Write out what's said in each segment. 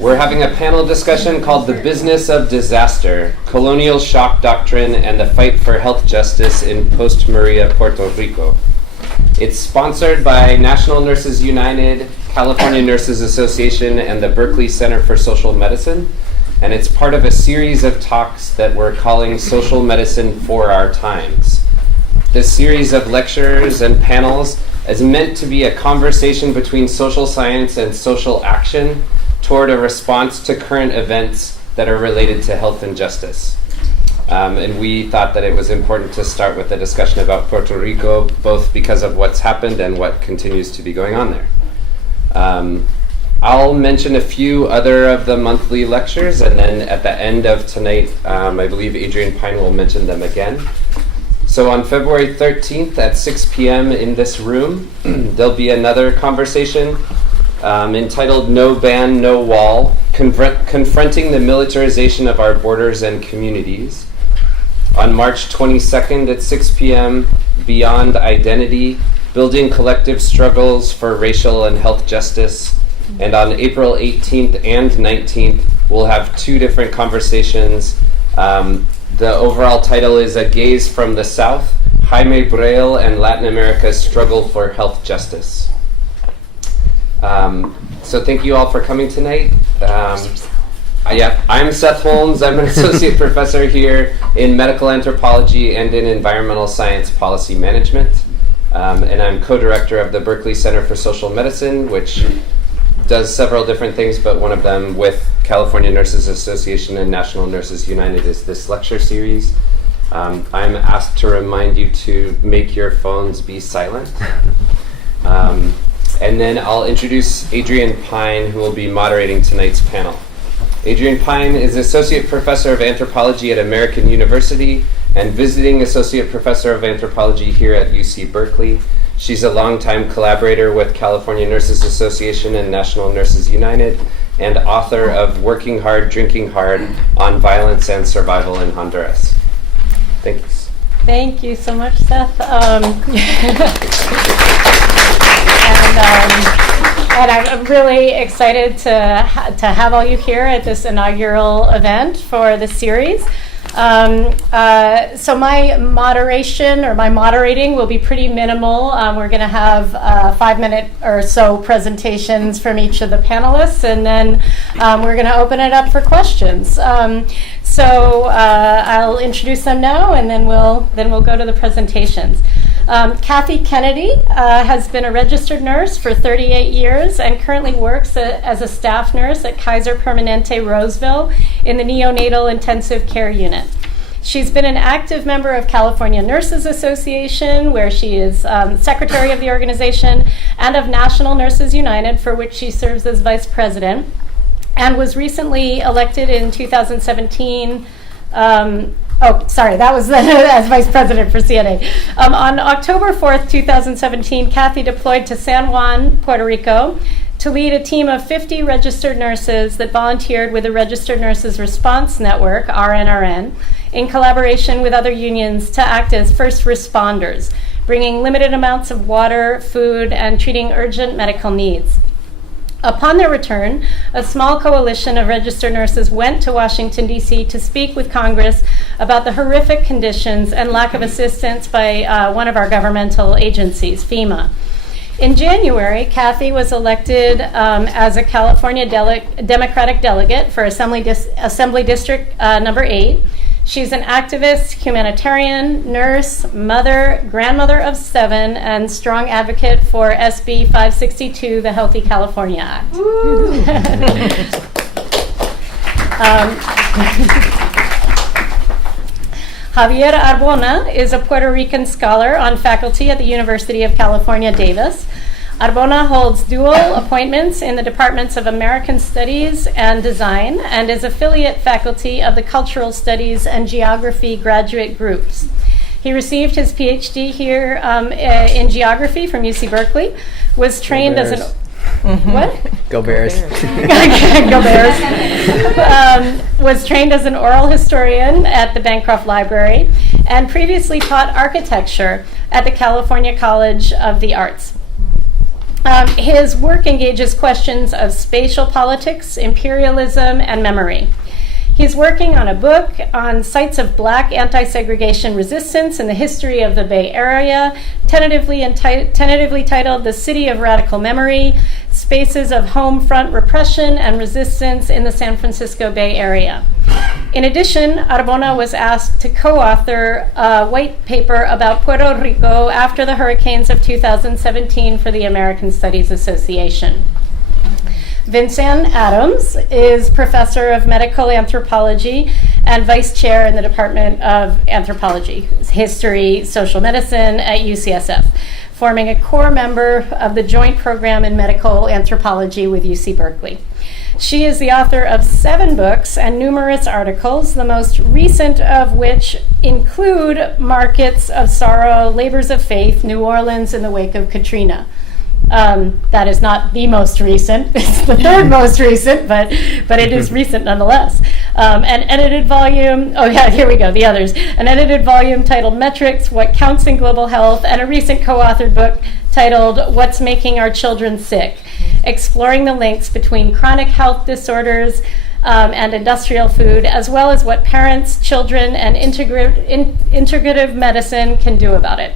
We're having a panel discussion called The Business of Disaster, Colonial Shock Doctrine and the Fight for Health Justice in Post-Maria Puerto Rico. It's sponsored by National Nurses United, California Nurses Association, and the Berkeley Center for Social Medicine. And it's part of a series of talks that we're calling Social Medicine for Our Times. This series of lectures and panels is meant to be a conversation between social science and social action toward a response to current events that are related to health and justice. And we thought that it was important to start with a discussion about Puerto Rico, both because of what's happened and what continues to be going on there. I'll mention a few other of the monthly lectures, and then at the end of tonight, I believe Adrian Pine will mention them again. So on February 13th at 6 p.m. in this room, there'll be another conversation entitled No Ban, No Wall, Confronting the Militarization of Our Borders and Communities. On March 22nd at 6 p.m., Beyond Identity, Building Collective Struggles for Racial and Health Justice. And on April 18th and 19th, we'll have two different conversations. The overall title is A Gaze from the South, Jaime Braille and Latin America's Struggle for Health Justice. So thank you all for coming tonight. I'm Seth Holmes. I'm an associate professor here in medical anthropology and in environmental science policy management. And I'm co-director of the Berkeley Center for Social Medicine, which does several different things, but one of them with California Nurses Association and National Nurses United is this lecture series. I'm asked to remind you to make your phones be silent. And then I'll introduce Adrian Pine, who will be moderating tonight's panel. Adrian Pine is Associate Professor of Anthropology at American University and Visiting Associate Professor of Anthropology here at UC Berkeley. She's a longtime collaborator with California Nurses Association and National Nurses United, and author of Working Hard, Drinking Hard on Violence and Survival in Honduras. Thank you. Thank you so much, Seth. And I'm really excited to have all you here at this inaugural event for the series. So my moderating will be pretty minimal. We're going to have 5-minute or so presentations from each of the panelists, and then we're going to open it up for questions. So I'll introduce them now, and then we'll go to the presentations. Cathy Kennedy has been a registered nurse for 38 years and currently works as a staff nurse at Kaiser Permanente Roseville in the neonatal intensive care unit. She's been an active member of California Nurses Association, where she is secretary of the organization, and of National Nurses United, for which she serves as vice president, and was recently elected in 2017 that was as Vice President for CNA. On October 4th, 2017, Cathy deployed to San Juan, Puerto Rico, to lead a team of 50 registered nurses that volunteered with the Registered Nurses Response Network, RNRN, in collaboration with other unions to act as first responders, bringing limited amounts of water, food, and treating urgent medical needs. Upon their return, a small coalition of registered nurses went to Washington, D.C. to speak with Congress about the horrific conditions and lack of assistance by one of our governmental agencies, FEMA. In January, Cathy was elected as a California Democratic delegate for Assembly District number 8. She's an activist, humanitarian, nurse, mother, grandmother of 7, and strong advocate for SB 562, the Healthy California Act. Javier Arbona is a Puerto Rican scholar on faculty at the University of California, Davis. Arbona holds dual appointments in the Departments of American Studies and Design and is affiliate faculty of the Cultural Studies and Geography graduate groups. He received his PhD here in geography from UC Berkeley, was trained as an... What? Go Bears. Go Bears. Was trained as an oral historian at the Bancroft Library and previously taught architecture at the California College of the Arts. His work engages questions of spatial politics, imperialism, and memory. He's working on a book on sites of Black anti-segregation resistance in the history of the Bay Area, tentatively titled The City of Radical Memory, Spaces of Home Front Repression and Resistance in the San Francisco Bay Area. In addition, Arbona was asked to co-author a white paper about Puerto Rico after the hurricanes of 2017 for the American Studies Association. Vincanne Adams is professor of medical anthropology and vice chair in the Department of Anthropology, History, Social Medicine at UCSF, forming a core member of the joint program in medical anthropology with UC Berkeley. She is the author of 7 books and numerous articles, the most recent of which include Markets of Sorrow, Labors of Faith, New Orleans in the Wake of Katrina. That is not the most recent. It's the third most recent, but it is recent nonetheless. An edited volume, here we go, the others. An edited volume titled Metrics, What Counts in Global Health, and a recent co-authored book titled What's Making Our Children Sick, exploring the links between chronic health disorders and industrial food, as well as what parents, children, and integrative medicine can do about it.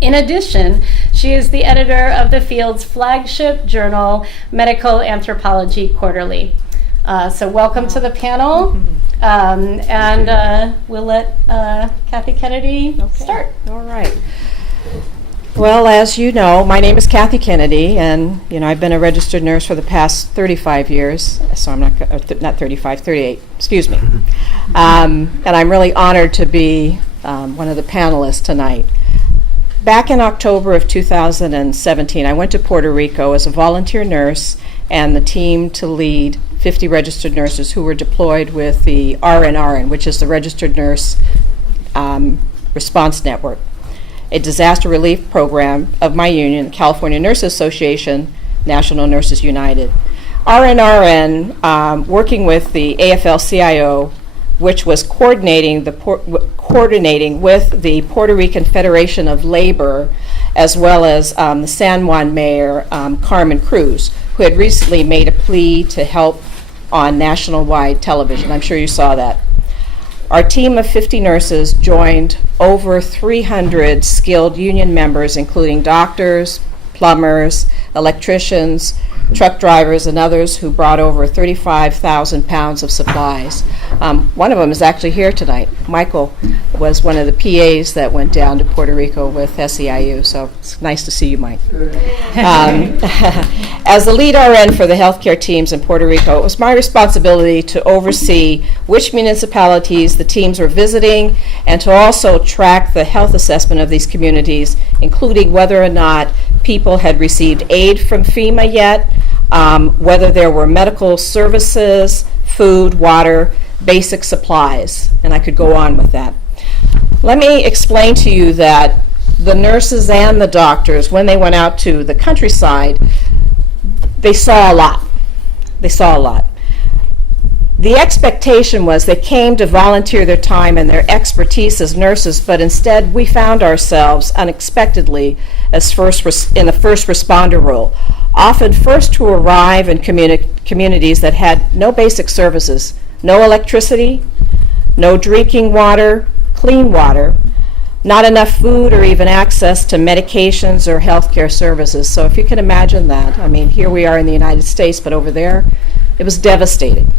In addition, she is the editor of the field's flagship journal, Medical Anthropology Quarterly. So welcome to the panel, and we'll let Cathy Kennedy start. All right. Well, as you know, my name is Cathy Kennedy, and I've been a registered nurse for the past 35 years. So I'm not 35, 38. Excuse me. And I'm really honored to be one of the panelists tonight. Back in October of 2017, I went to Puerto Rico as a volunteer nurse and the team to lead 50 registered nurses who were deployed with the RNRN, which is the Registered Nurse Response Network, a disaster relief program of my union, California Nurses Association, National Nurses United. RNRN, working with the AFL-CIO, which was coordinating with the Puerto Rican Federation of Labor, as well as the San Juan Mayor, Carmen Cruz, who had recently made a plea to help on national-wide television. I'm sure you saw that. Our team of 50 nurses joined over 300 skilled union members, including doctors, plumbers, electricians, truck drivers, and others who brought over 35,000 pounds of supplies. One of them is actually here tonight. Michael was one of the PAs that went down to Puerto Rico with SEIU, so it's nice to see you, Mike. As the lead RN for the healthcare teams in Puerto Rico, it was my responsibility to oversee which municipalities the teams were visiting and to also track the health assessment of these communities, including whether or not people had received aid from FEMA yet, whether there were medical services, food, water, basic supplies, and I could go on with that. Let me explain to you that the nurses and the doctors, when they went out to the countryside, they saw a lot. They saw a lot. The expectation was they came to volunteer their time and their expertise as nurses, but instead we found ourselves unexpectedly as in the first responder role, often first to arrive in communities that had no basic services, no electricity, no drinking water, clean water, not enough food or even access to medications or healthcare services. So if you can imagine that, I mean, here we are in the United States, but over there, it was devastating.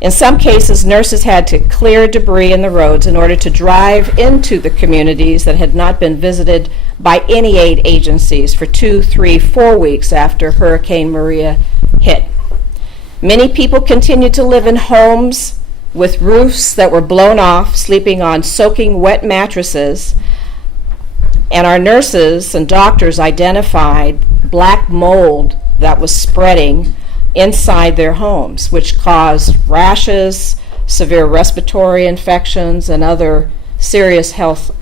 In some cases, nurses had to clear debris in the roads in order to drive into the communities that had not been visited by any aid agencies for 2, 3, 4 weeks after Hurricane Maria hit. Many people continued to live in homes with roofs that were blown off, sleeping on soaking wet mattresses, and our nurses and doctors identified black mold that was spreading inside their homes, which caused rashes, severe respiratory infections, and other serious health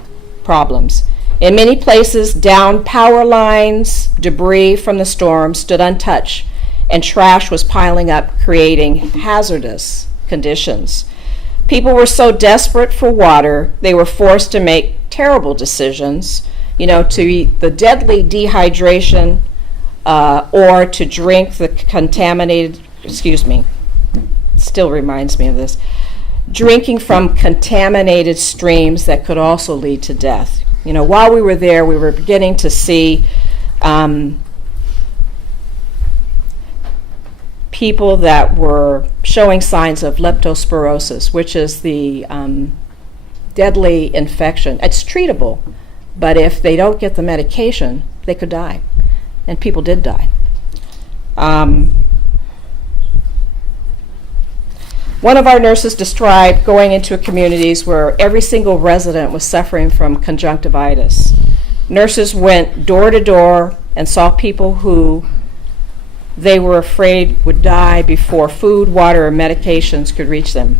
problems. In many places, downed power lines, debris from the storm stood untouched, and trash was piling up, creating hazardous conditions. People were so desperate for water, they were forced to make terrible decisions, to the deadly dehydration or to drink the contaminated, still reminds me of this, drinking from contaminated streams that could also lead to death. While we were there, we were beginning to see people that were showing signs of leptospirosis, which is the deadly infection. It's treatable, but if they don't get the medication, they could die. And people did die. One of our nurses described going into communities where every single resident was suffering from conjunctivitis. Nurses went door to door and saw people who they were afraid would die before food, water, or medications could reach them.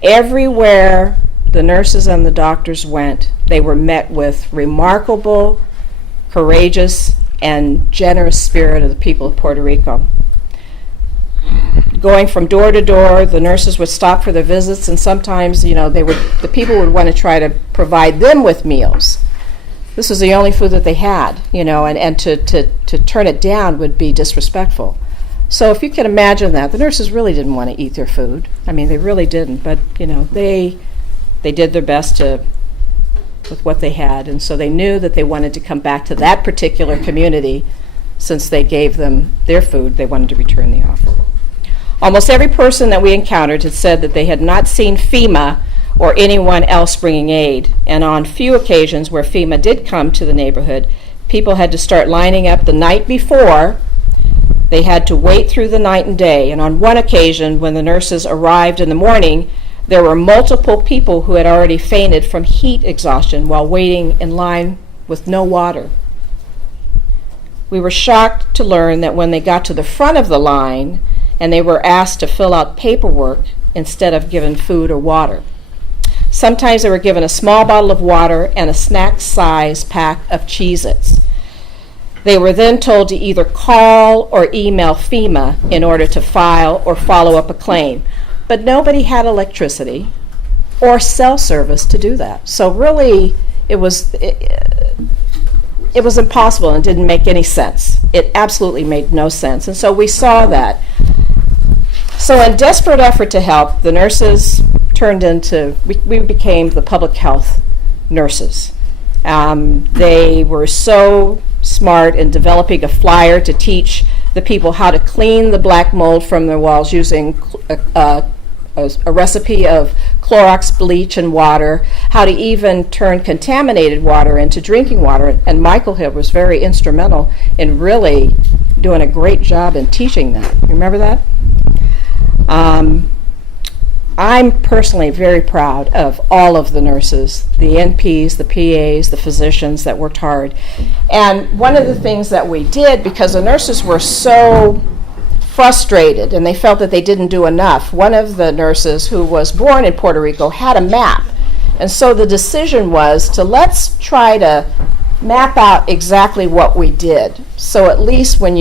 Everywhere the nurses and the doctors went, they were met with remarkable, courageous, and generous spirit of the people of Puerto Rico. Going from door to door, the nurses would stop for their visits, and sometimes, the people would want to try to provide them with meals. This was the only food that they had, and to turn it down would be disrespectful. So if you can imagine that, the nurses really didn't want to eat their food. I mean, they really didn't, but, they did their best with what they had, and so they knew that they wanted to come back to that particular community. Since they gave them their food, they wanted to return the offer. Almost every person that we encountered had said that they had not seen FEMA or anyone else bringing aid, and on few occasions where FEMA did come to the neighborhood, people had to start lining up the night before. They had to wait through the night and day, and on one occasion when the nurses arrived in the morning, there were multiple people who had already fainted from heat exhaustion while waiting in line with no water. We were shocked to learn that when they got to the front of the line and they were asked to fill out paperwork instead of given food or water. Sometimes they were given a small bottle of water and a snack-size pack of Cheez-Its. They were then told to either call or email FEMA in order to file or follow up a claim. But nobody had electricity or cell service to do that. So really, it was impossible and didn't make any sense. It absolutely made no sense. And so we saw that. So in desperate effort to help, the nurses we became the public health nurses. They were so smart in developing a flyer to teach the people how to clean the black mold from their walls using a recipe of Clorox bleach and water, how to even turn contaminated water into drinking water. And Michael here was very instrumental in really doing a great job in teaching that. Remember that? I'm personally very proud of all of the nurses, the NPs, the PAs, the physicians that worked hard. And one of the things that we did, because the nurses were so frustrated and they felt that they didn't do enough, one of the nurses who was born in Puerto Rico had a map. And so the decision was let's try to map out exactly what we did. So at least when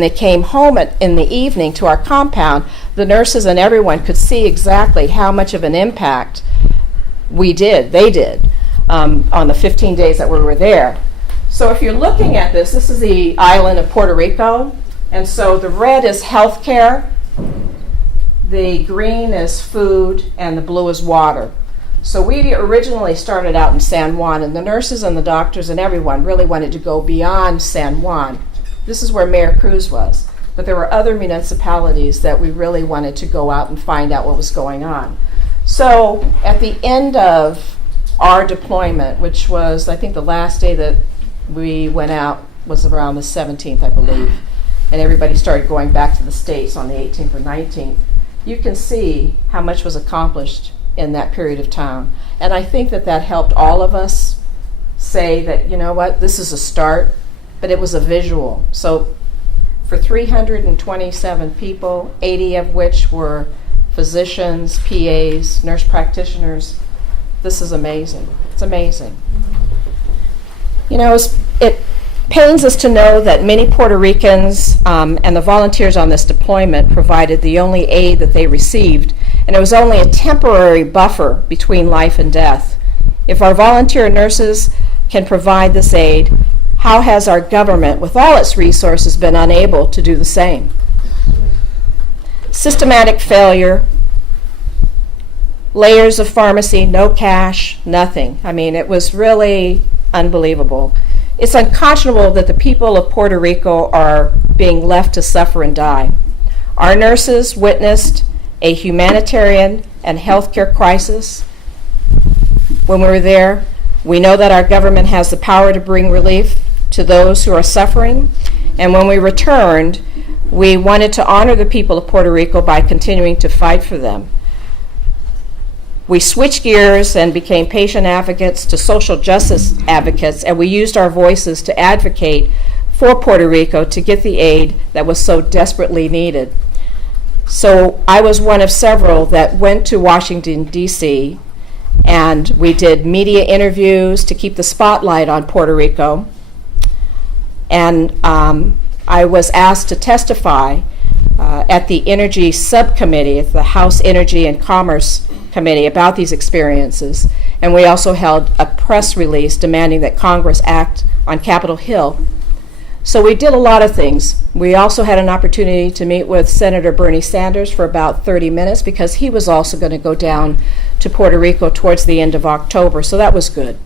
they came home in the evening to our compound, the nurses and everyone could see exactly how much of an impact they did on the 15 days that we were there. So if you're looking at this is the island of Puerto Rico, and so the red is healthcare, the green is food, and the blue is water. So we originally started out in San Juan, and the nurses and the doctors and everyone really wanted to go beyond San Juan. This is where Mayor Cruz was. But there were other municipalities that we really wanted to go out and find out what was going on. So at the end of our deployment, which was, I think the last day that we went out was around the 17th, I believe, and everybody started going back to the States on the 18th or 19th, you can see how much was accomplished in that period of time. And I think that helped all of us say that, you know what, this is a start, but it was a visual. So for 327 people, 80 of which were physicians, PAs, nurse practitioners, this is amazing. It's amazing. It pains us to know that many Puerto Ricans and the volunteers on this deployment provided the only aid that they received, and it was only a temporary buffer between life and death. If our volunteer nurses can provide this aid, how has our government, with all its resources, been unable to do the same? Systematic failure, layers of pharmacy, no cash, nothing. I mean, it was really unbelievable. It's unconscionable that the people of Puerto Rico are being left to suffer and die. Our nurses witnessed a humanitarian and healthcare crisis when we were there. We know that our government has the power to bring relief to those who are suffering. And when we returned, we wanted to honor the people of Puerto Rico by continuing to fight for them. We switched gears and became patient advocates to social justice advocates, and we used our voices to advocate for Puerto Rico to get the aid that was so desperately needed. So I was one of several that went to Washington, D.C., and we did media interviews to keep the spotlight on Puerto Rico. And I was asked to testify at the Energy Subcommittee, at the House Energy and Commerce Committee, about these experiences. And we also held a press release demanding that Congress act on Capitol Hill. So we did a lot of things. We also had an opportunity to meet with Senator Bernie Sanders for about 30 minutes because he was also going to go down to Puerto Rico towards the end of October, so that was good.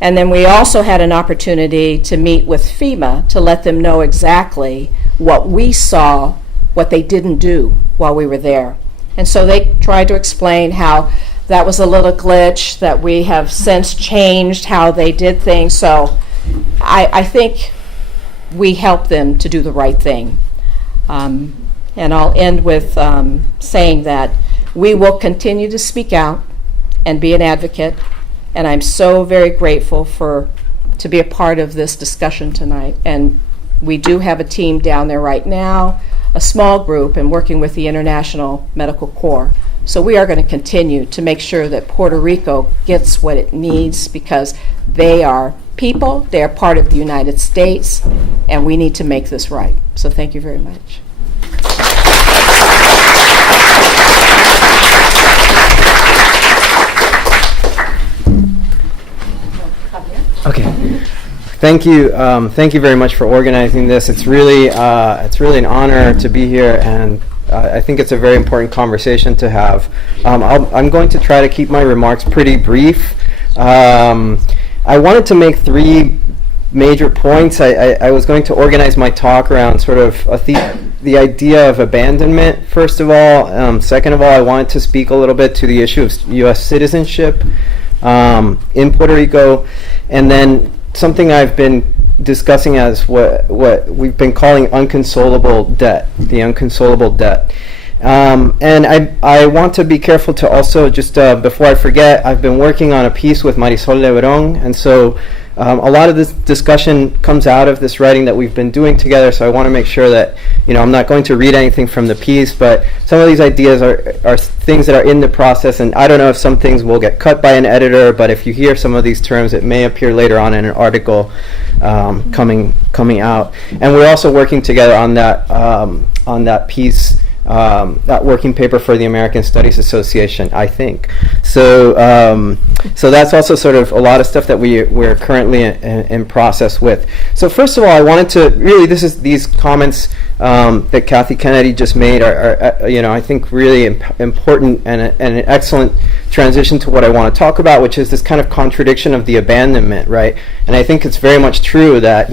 And then we also had an opportunity to meet with FEMA to let them know exactly what we saw, what they didn't do while we were there. And so they tried to explain how that was a little glitch, that we have since changed how they did things. So I think we helped them to do the right thing. And I'll end with saying that we will continue to speak out and be an advocate. And I'm so very grateful to be a part of this discussion tonight. And we do have a team down there right now, a small group, and working with the International Medical Corps. So we are going to continue to make sure that Puerto Rico gets what it needs, because they are people, they are part of the United States, and we need to make this right. So thank you very much. Okay. Thank you. Thank you very much for organizing this. It's really an honor to be here, and I think it's a very important conversation to have. I'm going to try to keep my remarks pretty brief. I wanted to make three major points. I was going to organize my talk around sort of the idea of abandonment, first of all. Second of all, I wanted to speak a little bit to the issue of U.S. citizenship in Puerto Rico, and then something I've been discussing as what we've been calling unconsolable debt, the unconsolable debt. And I want to be careful to also, just before I forget, I've been working on a piece with Marisol Lebrón, and so a lot of this discussion comes out of this writing that we've been doing together, so I want to make sure that, I'm not going to read anything from the piece, but some of these ideas are things that are in the process, and I don't know if some things will get cut by an editor, but if you hear some of these terms, it may appear later on in an article coming out. And we're also working together on that piece, that working paper for the American Studies Association, I think. So that's also sort of a lot of stuff that we're currently in process with. So first of all, I wanted to really, these comments that Cathy Kennedy just made are I think really important and an excellent transition to what I want to talk about, which is this kind of contradiction of the abandonment, right? And I think it's very much true that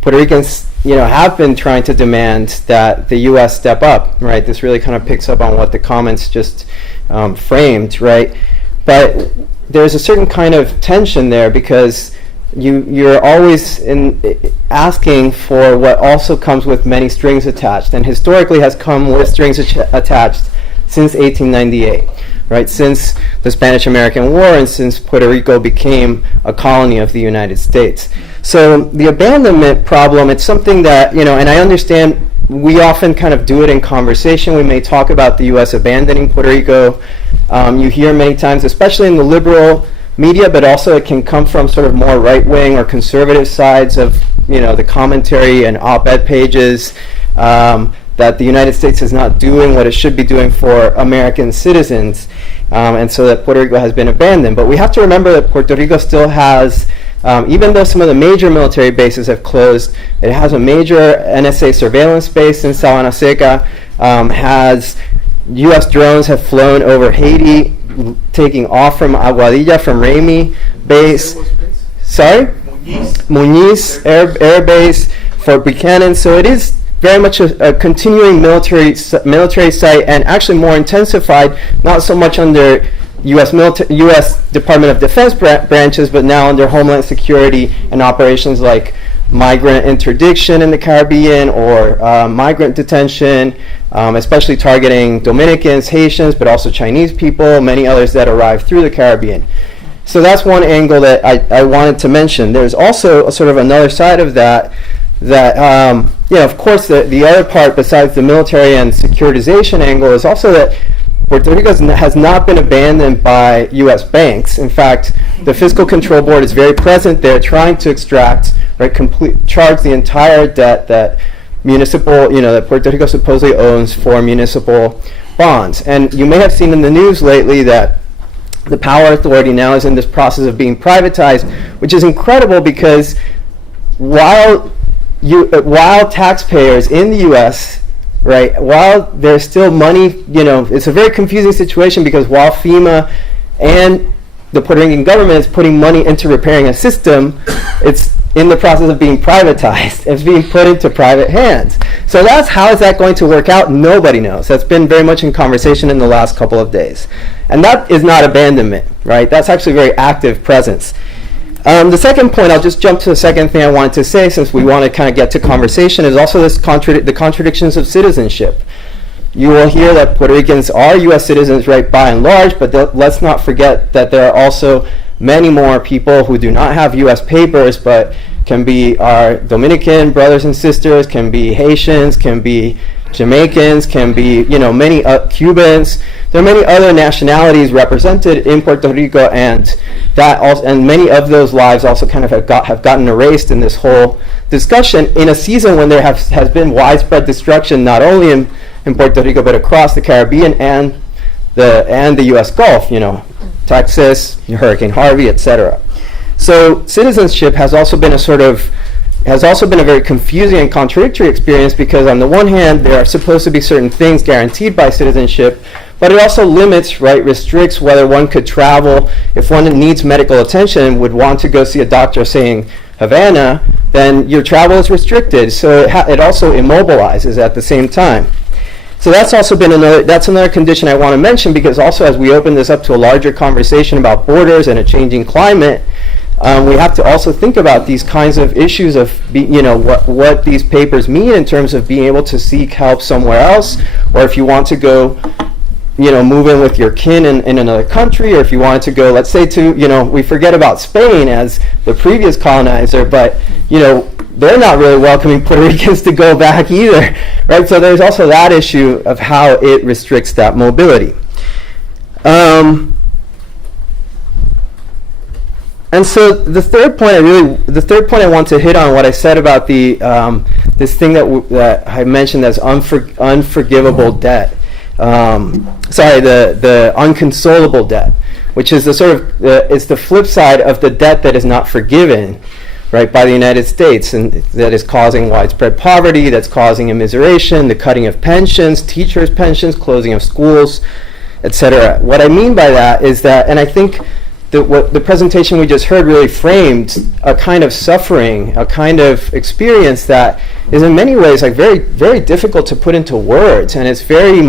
Puerto Ricans have been trying to demand that the U.S. step up, right? This really kind of picks up on what the comments just framed, right? But there's a certain kind of tension there, because you're always asking for what also comes with many strings attached, and historically has come with strings attached since 1898, right? Since the Spanish-American War and since Puerto Rico became a colony of the United States. So the abandonment problem, it's something that, and I understand we often kind of do it in conversation. We may talk about the U.S. abandoning Puerto Rico. You hear many times, especially in the liberal media, but also it can come from sort of more right-wing or conservative sides of, the commentary and op-ed pages, that the United States is not doing what it should be doing for American citizens, and so that Puerto Rico has been abandoned. But we have to remember that Puerto Rico still has Even though some of the major military bases have closed, it has a major NSA surveillance base in Sabana Seca, has U.S. drones have flown over Haiti, taking off from Aguadilla, from Ramey base. Sorry? Muniz Air Base, Fort Buchanan. So it is very much a continuing military site, and actually more intensified, not so much under U.S. Department of Defense branches, but now under Homeland Security and operations like migrant interdiction in the Caribbean or migrant detention, especially targeting Dominicans, Haitians, but also Chinese people, many others that arrive through the Caribbean. So that's one angle that I wanted to mention. There's also a sort of another side of that, of course, the other part besides the military and securitization angle is also that Puerto Rico has not been abandoned by U.S. banks. In fact, the Fiscal Control Board is very present there, trying to extract, charge the entire debt that that Puerto Rico supposedly owns for municipal bonds. And you may have seen in the news lately that the Power Authority now is in this process of being privatized, which is incredible because while taxpayers in the U.S., while there's still money, it's a very confusing situation because while FEMA and the Puerto Rican government is putting money into repairing a system, it's in the process of being privatized. It's being put into private hands. So how is that going to work out? Nobody knows. That's been very much in conversation in the last couple of days. And that is not abandonment, right? That's actually very active presence. The second point, I'll just jump to the second thing I wanted to say since we want to kind of get to conversation, is also the contradictions of citizenship. You will hear that Puerto Ricans are U.S. citizens, by and large, but let's not forget that there are also many more people who do not have U.S. papers, but can be our Dominican brothers and sisters, can be Haitians, can be Jamaicans, can be many Cubans. There are many other nationalities represented in Puerto Rico, and many of those lives also kind of have gotten erased in this whole discussion in a season when there has been widespread destruction not only in Puerto Rico but across the Caribbean and the U.S. Gulf. Texas, Hurricane Harvey, etc. So citizenship has also been a very confusing and contradictory experience because on the one hand, there are supposed to be certain things guaranteed by citizenship, but it also restricts whether one could travel. If one needs medical attention and would want to go see a doctor, saying Havana, then your travel is restricted. So it also immobilizes at the same time. So that's also been another condition I want to mention, because also as we open this up to a larger conversation about borders and a changing climate, we have to also think about these kinds of issues of what these papers mean in terms of being able to seek help somewhere else, or if you want to go move in with your kin in another country, or if you wanted to go, let's say we forget about Spain as the previous colonizer, but they're not really welcoming Puerto Ricans to go back either, right? So there's also that issue of how it restricts that mobility. And so the third point I want to hit on, what I said about the this thing that I mentioned as unforgivable debt. The unconsolable debt, which is it's the flip side of the debt that is not forgiven, by the United States, and that is causing widespread poverty, that's causing immiseration, the cutting of pensions, teachers' pensions, closing of schools, etc. What I mean by that is that, and I think what the presentation we just heard really framed a kind of suffering, a kind of experience that is in many ways very, very difficult to put into words, and it's very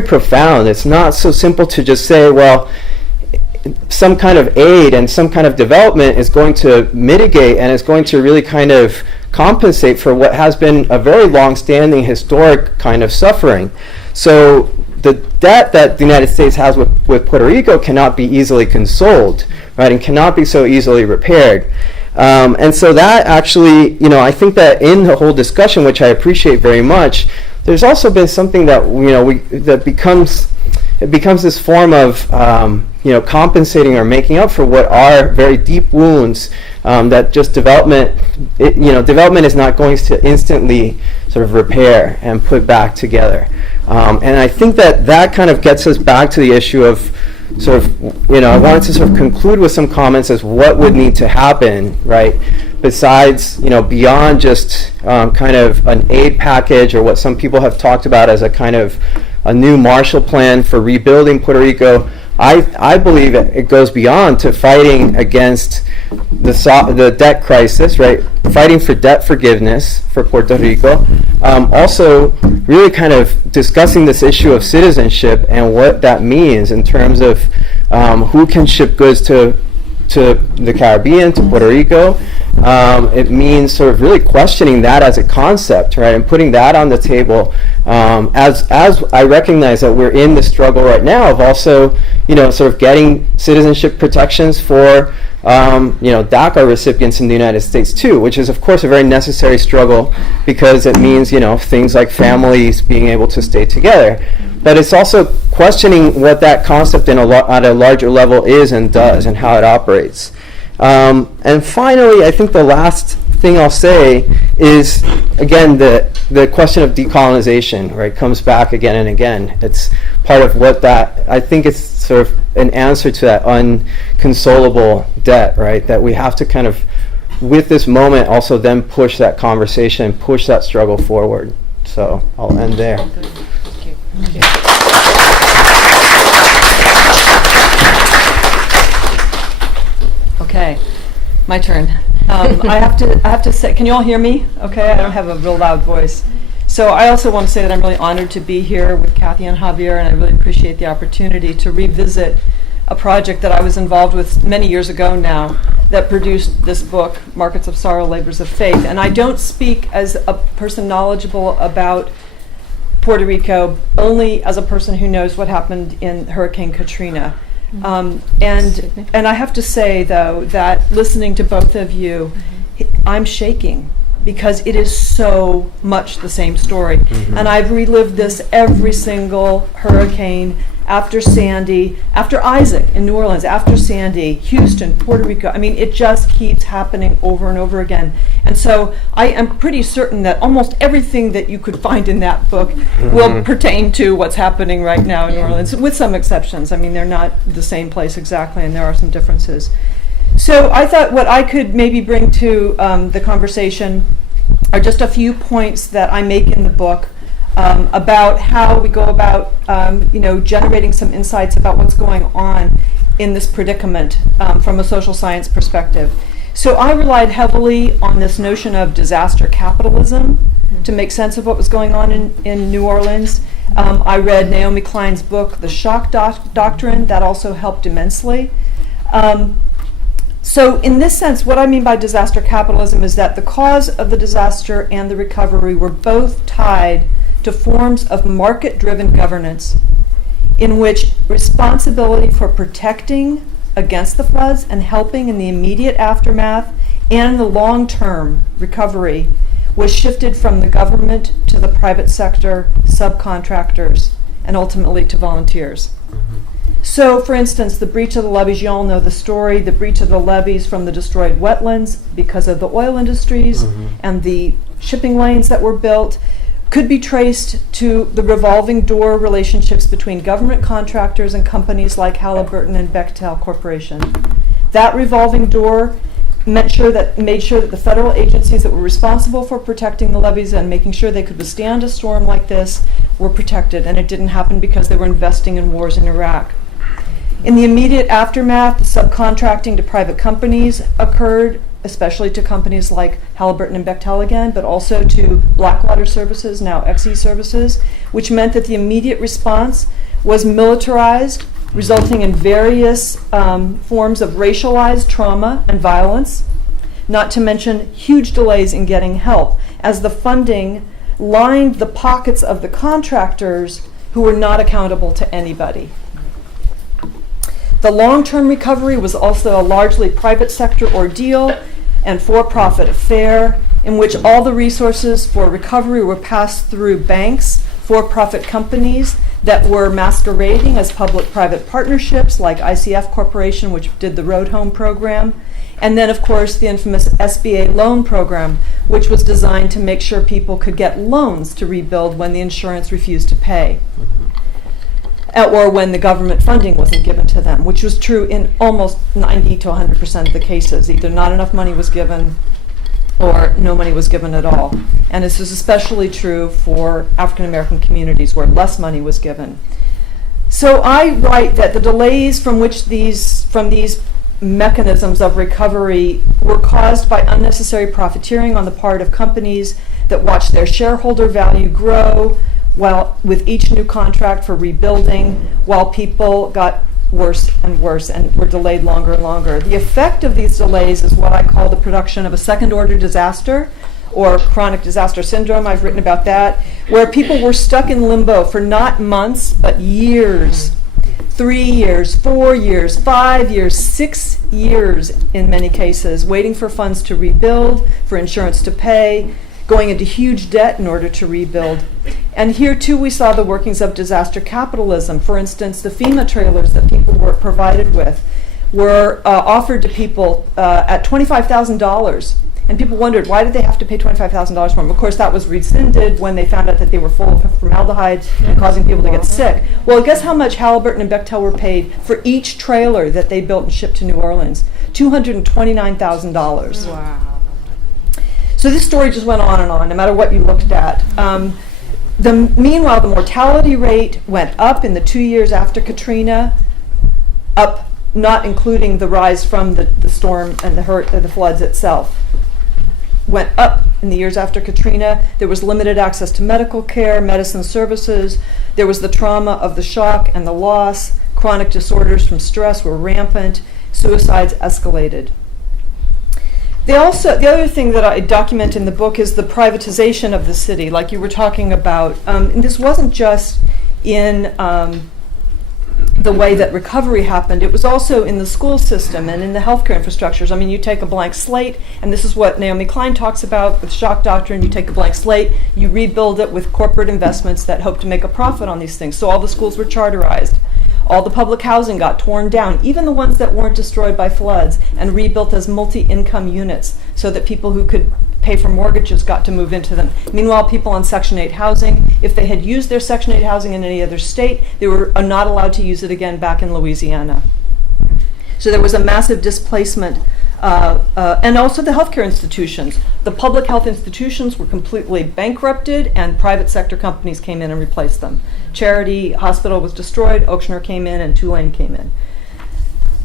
profound. It's not so simple to just say, well, some kind of aid and some kind of development is going to mitigate and is going to really kind of compensate for what has been a very long-standing historic kind of suffering. So the debt that the United States has with Puerto Rico cannot be easily consoled, and cannot be so easily repaired. And so that actually, I think that in the whole discussion, which I appreciate very much, there's also been something that that becomes this form of compensating or making up for what are very deep wounds that just development is not going to instantly sort of repair and put back together. And I think that kind of gets us back to the issue of sort of, I wanted to sort of conclude with some comments as what would need to happen, right? Besides, beyond just kind of an aid package or what some people have talked about as a kind of a new Marshall Plan for rebuilding Puerto Rico, I believe it goes beyond to fighting against the debt crisis, right? Fighting for debt forgiveness for Puerto Rico. Also, really kind of discussing this issue of citizenship and what that means in terms of who can ship goods to the Caribbean, to Puerto Rico. It means sort of really questioning that as a concept, right, and putting that on the table. As I recognize that we're in the struggle right now of also, sort of getting citizenship protections for, DACA recipients in the United States too, which is of course a very necessary struggle because it means, things like families being able to stay together. But it's also questioning what that concept at a larger level is and does and how it operates. And finally, I think the last thing I'll say is, again, the question of decolonization, right, comes back again and again. It's part of what I think it's sort of an answer to that unconsolable debt, right, that we have to kind of, with this moment, also then push that conversation, push that struggle forward. So I'll end there. Thank you. Okay, my turn. I have to say, can you all hear me? Okay, I don't have a real loud voice. So I also want to say that I'm really honored to be here with Cathy and Javier, and I really appreciate the opportunity to revisit a project that I was involved with many years ago now that produced this book, Markets of Sorrow, Labors of Faith. And I don't speak as a person knowledgeable about Puerto Rico only as a person who knows what happened in Hurricane Katrina. And I have to say, though, that listening to both of you, I'm shaking because it is so much the same story. And I've relived this every single hurricane, after Sandy, after Isaac in New Orleans, after Sandy, Houston, Puerto Rico. I mean, it just keeps happening over and over again. And so I am pretty certain that almost everything that you could find in that book will pertain to what's happening right now in New Orleans, with some exceptions. I mean, they're not the same place exactly, and there are some differences. So I thought what I could maybe bring to the conversation are just a few points that I make in the book about how we go about, generating some insights about what's going on in this predicament from a social science perspective. So I relied heavily on this notion of disaster capitalism to make sense of what was going on in New Orleans. I read Naomi Klein's book, The Shock Doctrine. That also helped immensely. So in this sense, what I mean by disaster capitalism is that the cause of the disaster and the recovery were both tied to forms of market-driven governance in which responsibility for protecting against the floods and helping in the immediate aftermath and the long-term recovery was shifted from the government to the private sector, subcontractors, and ultimately to volunteers. So, for instance, the breach of the levees, you all know the story, the breach of the levees from the destroyed wetlands because of the oil industries and the shipping lanes that were built could be traced to the revolving door relationships between government contractors and companies like Halliburton and Bechtel Corporation. That revolving door made sure that the federal agencies that were responsible for protecting the levees and making sure they could withstand a storm like this were protected, and it didn't happen because they were investing in wars in Iraq. In the immediate aftermath, the subcontracting to private companies occurred, especially to companies like Halliburton and Bechtel again, but also to Blackwater Services, now XE Services, which meant that the immediate response was militarized, resulting in various forms of racialized trauma and violence, not to mention huge delays in getting help, as the funding lined the pockets of the contractors who were not accountable to anybody. The long-term recovery was also a largely private sector ordeal and for-profit affair in which all the resources for recovery were passed through banks, for-profit companies that were masquerading as public-private partnerships like ICF Corporation, which did the Road Home program, and then, of course, the infamous SBA Loan Program, which was designed to make sure people could get loans to rebuild when the insurance refused to pay. or when the government funding wasn't given to them, which was true in almost 90 to 100% of the cases. Either not enough money was given or no money was given at all. And this is especially true for African American communities where less money was given. So I write that the delays from these mechanisms of recovery were caused by unnecessary profiteering on the part of companies that watched their shareholder value grow while with each new contract for rebuilding, while people got worse and worse and were delayed longer and longer. The effect of these delays is what I call the production of a second-order disaster or chronic disaster syndrome. I've written about that, where people were stuck in limbo for not months, but years. 3 years, 4 years, 5 years, 6 years in many cases, waiting for funds to rebuild, for insurance to pay, going into huge debt in order to rebuild. And here too we saw the workings of disaster capitalism. For instance, the FEMA trailers that people were provided with were offered to people at $25,000. And people wondered, why did they have to pay $25,000 for them? Of course, that was rescinded when they found out that they were full of formaldehyde and causing people to get sick. Well, guess how much Halliburton and Bechtel were paid for each trailer that they built and shipped to New Orleans? $229,000. Wow. So this story just went on, no matter what you looked at. Meanwhile, the mortality rate went up in the 2 years after Katrina, up, not including the rise from the storm and the floods itself. Went up in the years after Katrina. There was limited access to medical care, medicine services. There was the trauma of the shock and the loss. Chronic disorders from stress were rampant. Suicides escalated. The other thing that I document in the book is the privatization of the city, like you were talking about. And this wasn't just in the way that recovery happened. It was also in the school system and in the healthcare infrastructures. I mean, you take a blank slate, and this is what Naomi Klein talks about with shock doctrine. You take a blank slate, you rebuild it with corporate investments that hope to make a profit on these things. So all the schools were charterized. All the public housing got torn down, even the ones that weren't destroyed by floods, and rebuilt as multi-income units so that people who could pay for mortgages got to move into them. Meanwhile, people on Section 8 housing, if they had used their Section 8 housing in any other state, they were not allowed to use it again back in Louisiana. So there was a massive displacement. And also the healthcare institutions. The public health institutions were completely bankrupted, and private sector companies came in and replaced them. Charity Hospital was destroyed, Oakshire came in, and Tulane came in.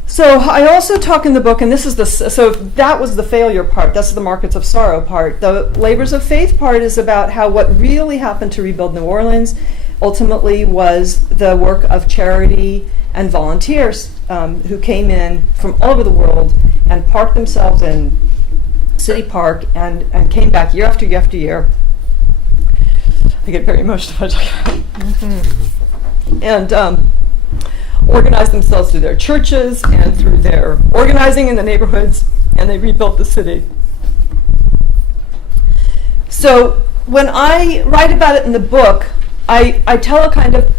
So I also talk in the book, and this is so that was the failure part. That's the markets of sorrow part. The labors of faith part is about how what really happened to rebuild New Orleans ultimately was the work of charity and volunteers who came in from all over the world and parked themselves in City Park and came back year after year after year. I get very emotional when I talk about it. And organized themselves through their churches and through their organizing in the neighborhoods, and they rebuilt the city. So when I write about it in the book, I tell a kind of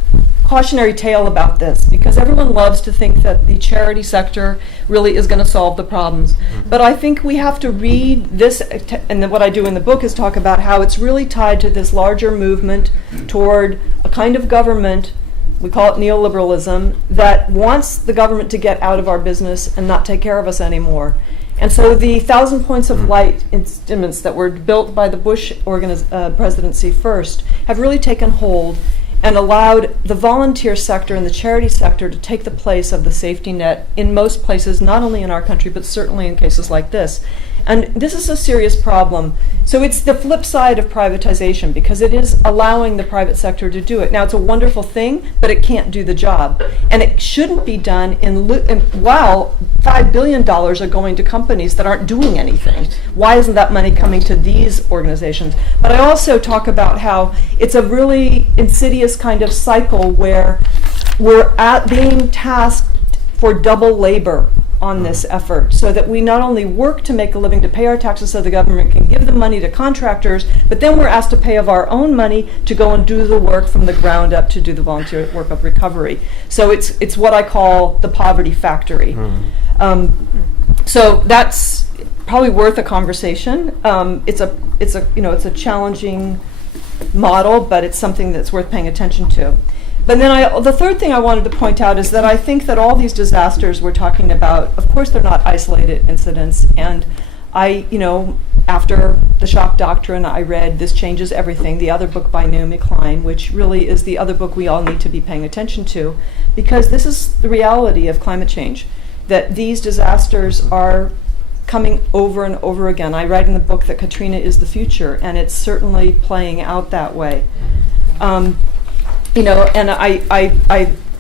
cautionary tale about this, because everyone loves to think that the charity sector really is going to solve the problems. But I think we have to read this, and then what I do in the book is talk about how it's really tied to this larger movement toward a kind of government, we call it neoliberalism, that wants the government to get out of our business and not take care of us anymore. And so the 1,000 points of light instruments that were built by the Bush presidency first have really taken hold and allowed the volunteer sector and the charity sector to take the place of the safety net in most places, not only in our country, but certainly in cases like this. And this is a serious problem. So it's the flip side of privatization, because it is allowing the private sector to do it. Now, it's a wonderful thing, but it can't do the job. And it shouldn't be done while $5 billion are going to companies that aren't doing anything. Why isn't that money coming to these organizations? But I also talk about how it's a really insidious kind of cycle where we're being tasked for double labor on this effort, so that we not only work to make a living, to pay our taxes so the government can give the money to contractors, but then we're asked to pay of our own money to go and do the work from the ground up, to do the volunteer work of recovery. So it's what I call the poverty factory. So that's probably worth a conversation. It's a challenging model, but it's something that's worth paying attention to. But then the third thing I wanted to point out is that I think that all these disasters we're talking about, of course, they're not isolated incidents. And after the shock doctrine, I read This Changes Everything, the other book by Naomi Klein, which really is the other book we all need to be paying attention to, because this is the reality of climate change, that these disasters are coming over and over again. I write in the book that Katrina is the future, and it's certainly playing out that way. And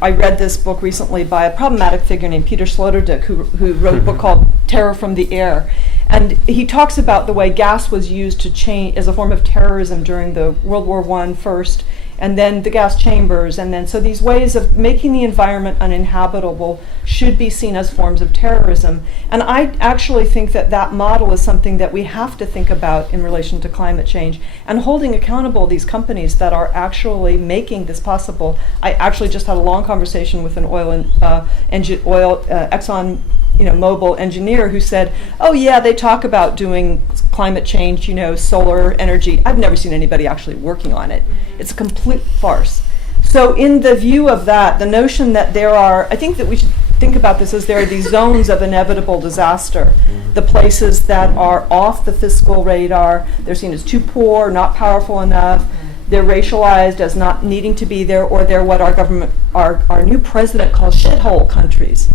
I read this book recently by a problematic figure named Peter Sloterdijk, who wrote a book called Terror from the Air. And he talks about the way gas was used to change as a form of terrorism during the World War I first, and then the gas chambers, and then so these ways of making the environment uninhabitable should be seen as forms of terrorism. And I actually think that that model is something that we have to think about in relation to climate change and holding accountable these companies that are actually making this possible. I actually just had a long conversation with an Exxon Mobil engineer who said, oh yeah, they talk about doing climate change, solar energy. I've never seen anybody actually working on it. It's a complete farce. So in the view of that, the notion that I think that we should think about this as there are these zones of inevitable disaster, the places that are off the fiscal radar, they're seen as too poor, not powerful enough, they're racialized as not needing to be there, or they're what our new president calls shithole countries,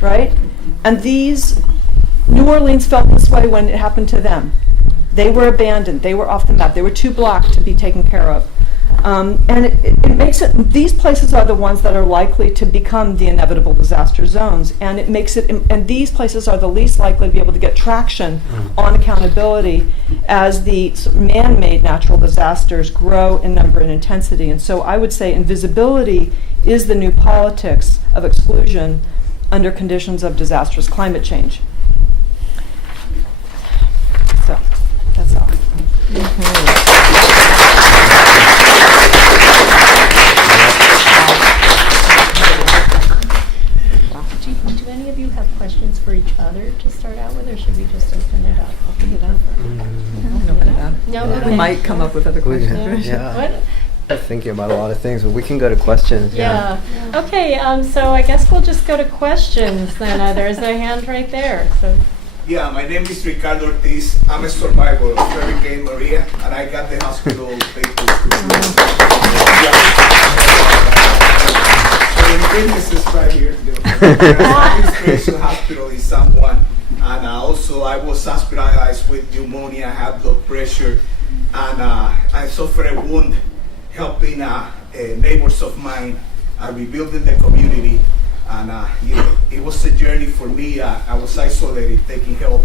right? And New Orleans felt this way when it happened to them. They were abandoned. They were off the map. They were too black to be taken care of. And it makes it, these places are the ones that are likely to become the inevitable disaster zones. And it makes it, and these places are the least likely to be able to get traction on accountability as the man-made natural disasters grow in number and intensity. And so I would say invisibility is the new politics of exclusion under conditions of disastrous climate change. So, that's all. Do any of you have questions for each other to start out with, or should we just open it up? Open it up. No, We okay. might come up with other questions. Yeah. What? I'm thinking about a lot of things, but we can go to questions. Yeah. Okay, so I guess we'll just go to questions then. There's a hand right there. So. Yeah, my name is Ricardo Ortiz. I'm a survivor of Hurricane Maria, and I got the hospital papers. So the business is right here. Administration Hospital in San Juan. And also I was hospitalized with pneumonia, I had blood pressure, and I suffered a wound helping neighbors of mine, rebuilding the community. And it was a journey for me. I was isolated, taking help.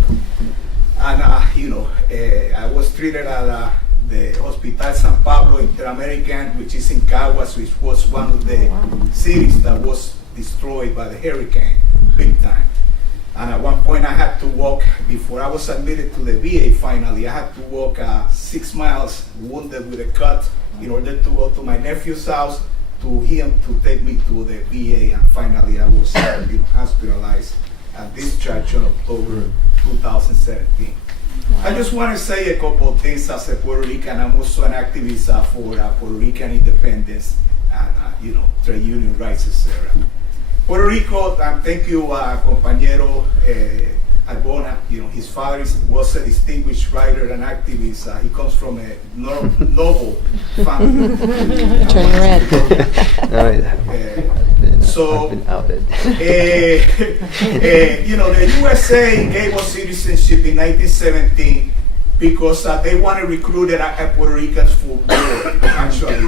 And I was treated at the Hospital San Pablo Interamerican, which is in Caguas, which was one of the cities that was destroyed by the hurricane, big time. And at one point I had to walk, before I was admitted to the VA finally, I had to walk 6 miles, wounded with a cut, in order to go to my nephew's house, to him to take me to the VA, and finally I was hospitalized and discharged in October 2017. I just want to say a couple of things as a Puerto Rican. I'm also an activist for Puerto Rican independence and trade union rights, etc. Puerto Rico, and thank you, compañero Arbona. His father was a distinguished writer and activist. He comes from a noble family. Turning red. No, I've been outed. The USA gave us citizenship in 1917 because they want to recruit Puerto Ricans for war. Actually,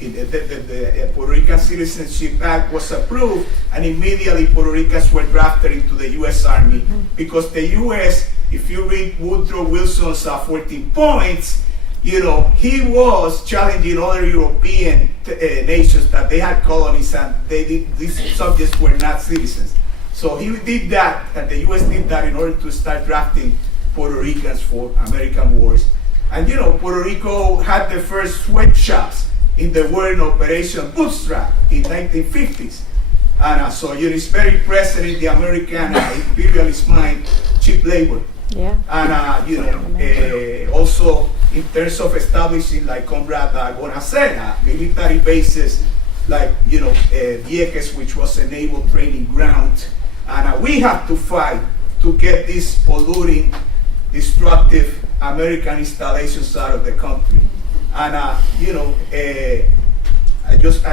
the Puerto Rican Citizenship Act was approved, and immediately Puerto Ricans were drafted into the U.S. Army, because the U.S., if you read Woodrow Wilson's 14 points, he was challenging other European nations that they had colonies and these subjects were not citizens. So he did that, and the U.S. did that in order to start drafting Puerto Ricans for American wars. And Puerto Rico had the first sweatshops in the world in Operation Bootstrap in 1950s. And so it's very present in the American imperialist mind, cheap labor. Yeah. And also in terms of establishing, like Comrade Arbona said, military bases like, Vieques, which was a naval training ground. And we have to fight to get these polluting, destructive American installations out of the country. And, I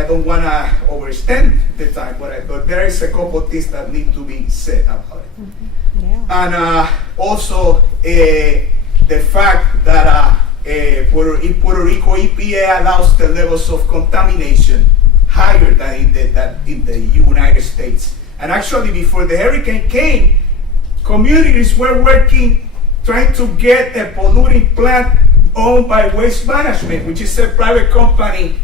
don't want to overextend the time, but there is a couple of things that need to be said about it. Mm-hmm. Yeah. And also the fact that in Puerto Rico, EPA allows the levels of contamination higher than in the United States. And actually, before the hurricane came, communities were working, trying to get a polluting plant owned by Waste Management, which is a private company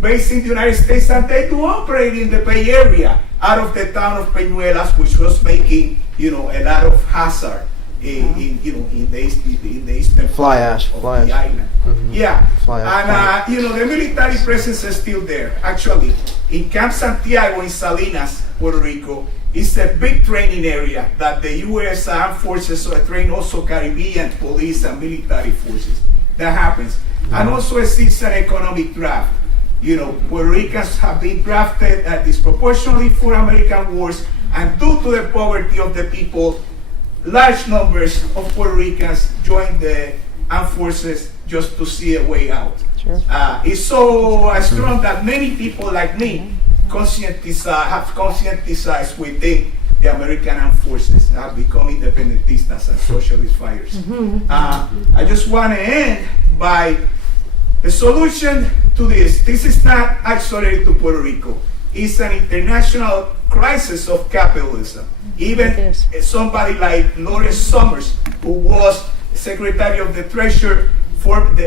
based in the United States, and they do operate in the Bay Area out of the town of Peñuelas, which was making a lot of hazard in the eastern Fly ash. the island. Mhm. Yeah, Fly ash, and the military presence is still there. Actually, in Camp Santiago in Salinas, Puerto Rico, it's a big training area that the U.S. Armed Forces train also Caribbean police and military forces. That happens. And also it's an economic draft. Puerto Ricans have been drafted disproportionately for American wars, and due to the poverty of the people, large numbers of Puerto Ricans join the armed forces just to see a way out. Sure. It's so strong that many people like me have conscientized within the American armed forces, have become independentistas and socialist fighters. I just want to end by the solution to this. This is not isolated to Puerto Rico. It's an international crisis of capitalism. Even somebody like Lawrence Summers, who was Secretary of the Treasury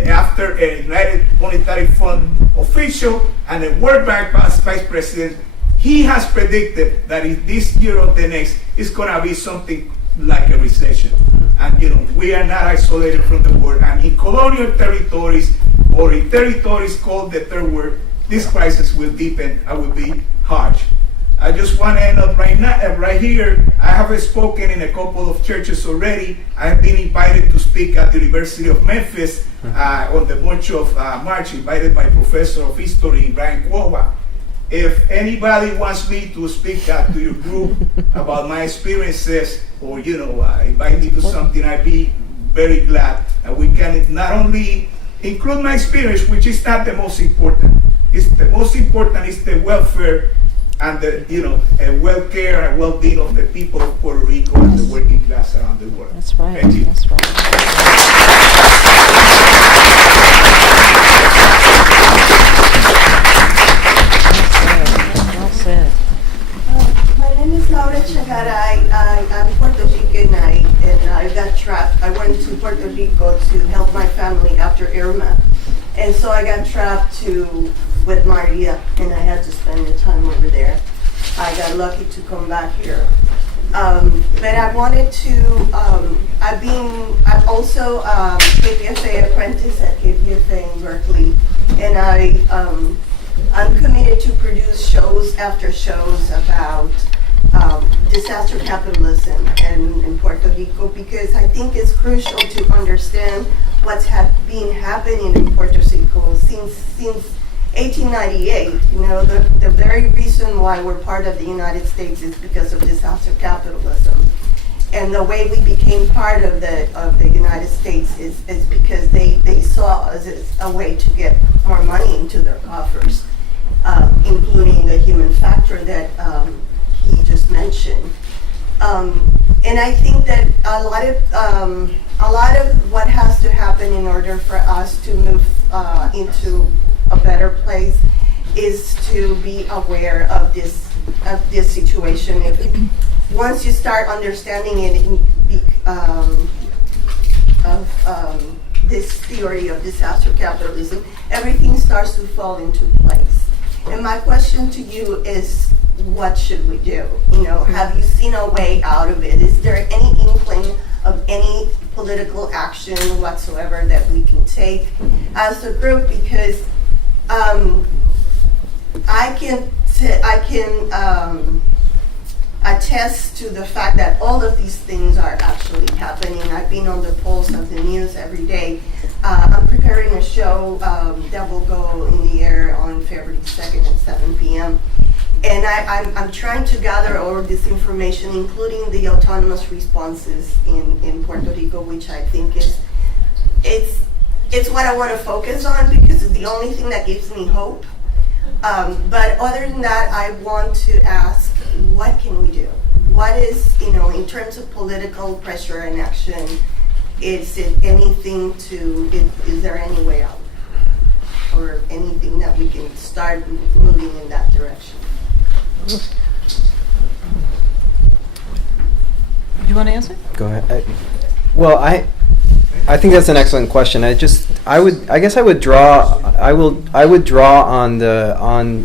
after a United Monetary Fund official and a World Bank Vice President, he has predicted that in this year or the next, it's going to be something like a recession. And we are not isolated from the world. And in colonial territories or in territories called the Third World, this crisis will deepen and will be harsh. I just want to end up right here. I have spoken in a couple of churches already. I have been invited to speak at the University of Memphis on the March of March, invited by Professor of History Brian Kroeber. If anybody wants me to speak to your group about my experiences, or invite me to something, I'd be very glad. And we can not only include my experience, which is not the most important. The most important is the welfare and the well-care and well-being of the people of Puerto Rico and the working class around the world. That's right. Thank you. That's right. Well said. My name is Laura Chagara. I'm Puerto Rican, and I got trapped. I went to Puerto Rico to help my family after Irma, and so I got trapped with Maria, and I had to spend the time over there. I got lucky to come back here. But I wanted to, I'm also KPFA apprentice at KPFA in Berkeley, and I'm committed to produce shows after shows about disaster capitalism in Puerto Rico, because I think it's crucial to understand what's been happening in Puerto Rico since 1898. The very reason why we're part of the United States is because of disaster capitalism. And the way we became part of the United States is because they saw us as a way to get more money into their coffers, including the human factor that he just mentioned. And I think that a lot of what has to happen in order for us to move into a better place is to be aware of this situation. Once you start understanding it this theory of disaster capitalism, everything starts to fall into place. And my question to you is, what should we do? Have you seen a way out of it? Is there any inkling of any political action whatsoever that we can take as a group? Because I can attest to the fact that all of these things are actually happening. I've been on the pulse of the news every day, I'm preparing a show that will go in the air on February 2nd at 7 p.m. And I'm trying to gather all of this information, including the autonomous responses in Puerto Rico, which I think it's what I want to focus on because it's the only thing that gives me hope. But other than that, I want to ask, what can we do? What is, in terms of political pressure and action, is there any way out? Or anything that we can start moving in that direction? Do you want to answer? Go ahead. I think that's an excellent question. I guess I would draw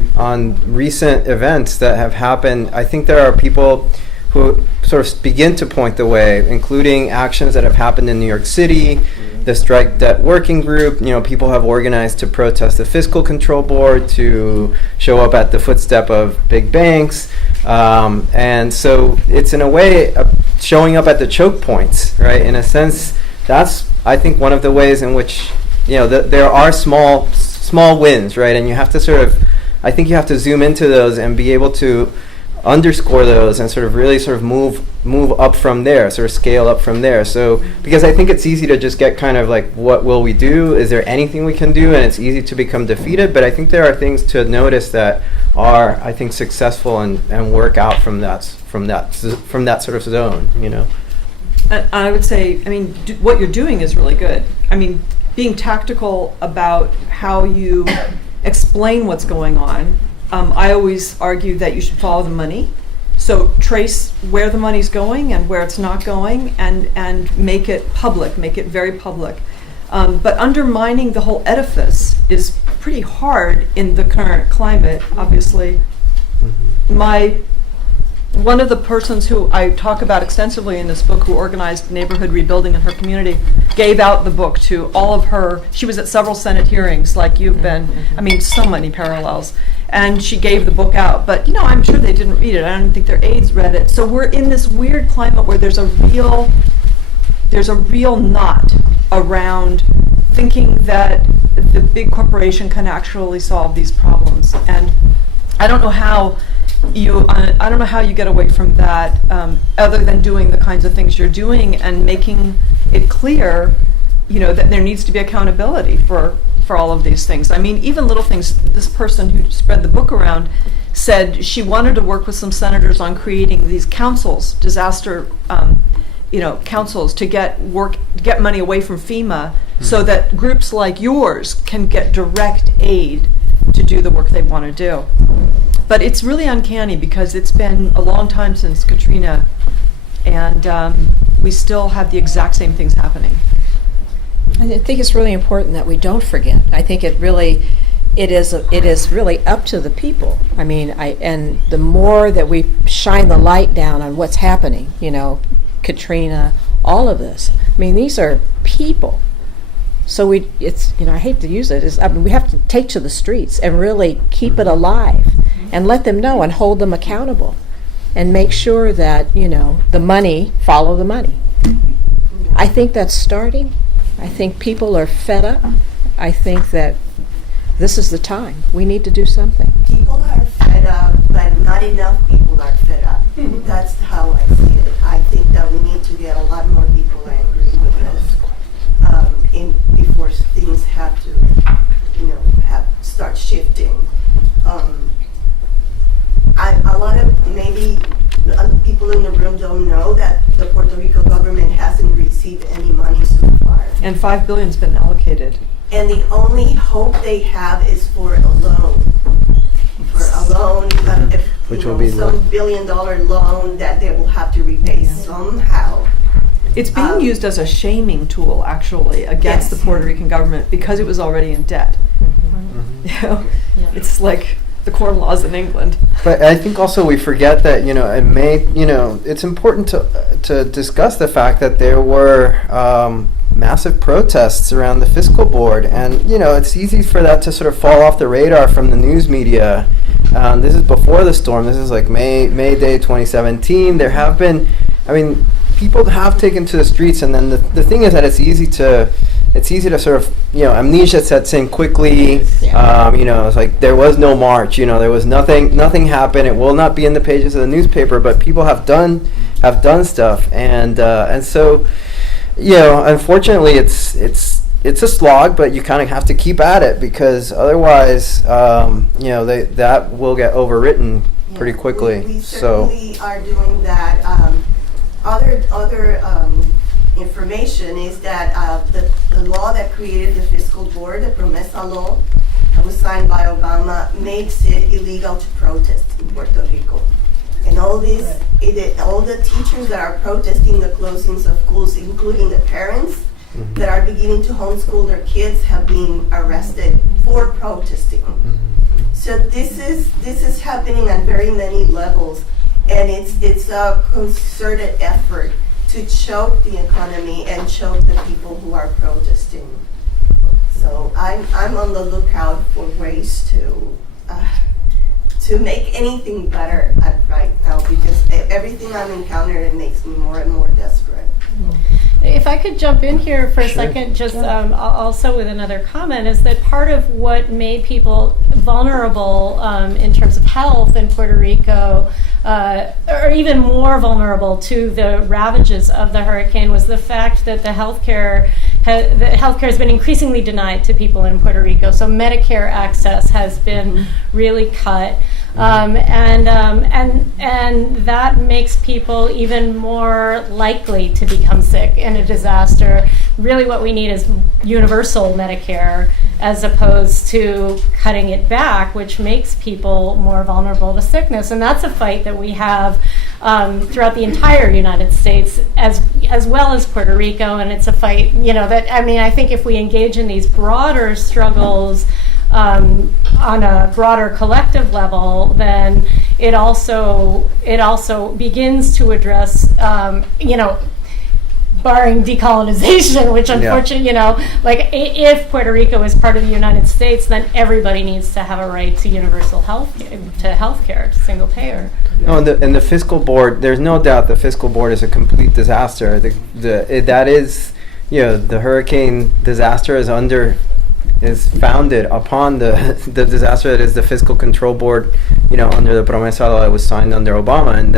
on recent events that have happened. I think there are people who sort of begin to point the way, including actions that have happened in New York City, the strike debt working group. People have organized to protest the Fiscal Control Board, to show up at the footstep of big banks, and so it's in a way showing up at the choke points, right? In a sense, that's, I think, one of the ways in which there are small wins, right? And you have to I think you have to zoom into those and be able to underscore those and sort of really move up from there, sort of scale up from there. So, because I think it's easy to just get kind of like, what will we do? Is there anything we can do? And it's easy to become defeated. But I think there are things to notice that are, I think, successful and work out from that sort of zone. I would say, what you're doing is really good. Being tactical about how you explain what's going on. I always argue that you should follow the money. So trace where the money's going and where it's not going, and make it public, make it very public. But undermining the whole edifice is pretty hard in the current climate, obviously. One of the persons who I talk about extensively in this book, who organized neighborhood rebuilding in her community, gave out the book to all of her. She was at several Senate hearings like you've been. So many parallels. And she gave the book out. But, I'm sure they didn't read it. I don't think their aides read it. So we're in this weird climate where there's a real knot around thinking that the big corporation can actually solve these problems. And I don't know how you get away from that, other than doing the kinds of things you're doing and making it clear, that there needs to be accountability for all of these things. Even little things. This person who spread the book around said she wanted to work with some senators on creating these councils, disaster, councils, to get money away from FEMA, so that groups like yours can get direct aid to do the work they want to do. But it's really uncanny because it's been a long time since Katrina, and we still have the exact same things happening. I think it's really important that we don't forget. I think it is really up to the people. And the more that we shine the light down on what's happening, Katrina, all of this. These are people. So I hate to use it. We have to take to the streets and really keep it alive, and let them know and hold them accountable, and make sure that the money follow the money. I think that's starting. I think people are fed up. I think that this is the time. We need to do something. People are fed up, but not enough people are fed up. That's how I see it. I think that we need to get a lot more people angry with this before things have to, start shifting. A lot of maybe other people in the room don't know that the Puerto Rico government hasn't received any money so far. And $5 billion's been allocated. And the only hope they have is for a loan. Which will be some $1 billion loan that they will have to repay somehow. It's being used as a shaming tool, actually, against the Puerto Rican government because it was already in debt. It's like the corn laws in England. But I think also we forget that it's important to discuss the fact that there were massive protests around the fiscal board, and it's easy for that to sort of fall off the radar from the news media. This is before the storm. This is like May Day 2017. There have been, people have taken to the streets, and then the thing is that it's easy to it's easy to sort of, amnesia sets in quickly. Yeah. It's like there was no march. There was nothing happened. It will not be in the pages of the newspaper, but people have done stuff, and so, unfortunately, it's a slog, but you kind of have to keep at it, because otherwise, that will get overwritten pretty quickly. We certainly are doing that. Other information is that the law that created the fiscal board, the Promesa law, that was signed by Obama, makes it illegal to protest in Puerto Rico. And all the teachers that are protesting the closings of schools, including the parents that are beginning to homeschool their kids, have been arrested for protesting. So this is happening on very many levels, and it's a concerted effort to choke the economy and choke the people who are protesting. So I'm on the lookout for ways to make anything better right now, because everything I'm encountering, it makes me more and more desperate. If I could jump in here for a second, just also with another comment, is that part of what made people vulnerable in terms of health in Puerto Rico, or even more vulnerable to the ravages of the hurricane, was the fact that the healthcare has been increasingly denied to people in Puerto Rico. So Medicare access has been really cut. And that makes people even more likely to become sick in a disaster. Really what we need is universal Medicare, as opposed to cutting it back, which makes people more vulnerable to sickness. And that's a fight that we have throughout the entire United States, as well as Puerto Rico. And it's a fight, I think if we engage in these broader struggles on a broader collective level, then it also begins to address, barring decolonization, which unfortunately, if Puerto Rico is part of the United States, then everybody needs to have a right to universal health care, to single payer. No, and the fiscal board, there's no doubt the fiscal board is a complete disaster. The hurricane disaster is founded upon the disaster that is the fiscal control board, under the Promesa law that was signed under Obama, and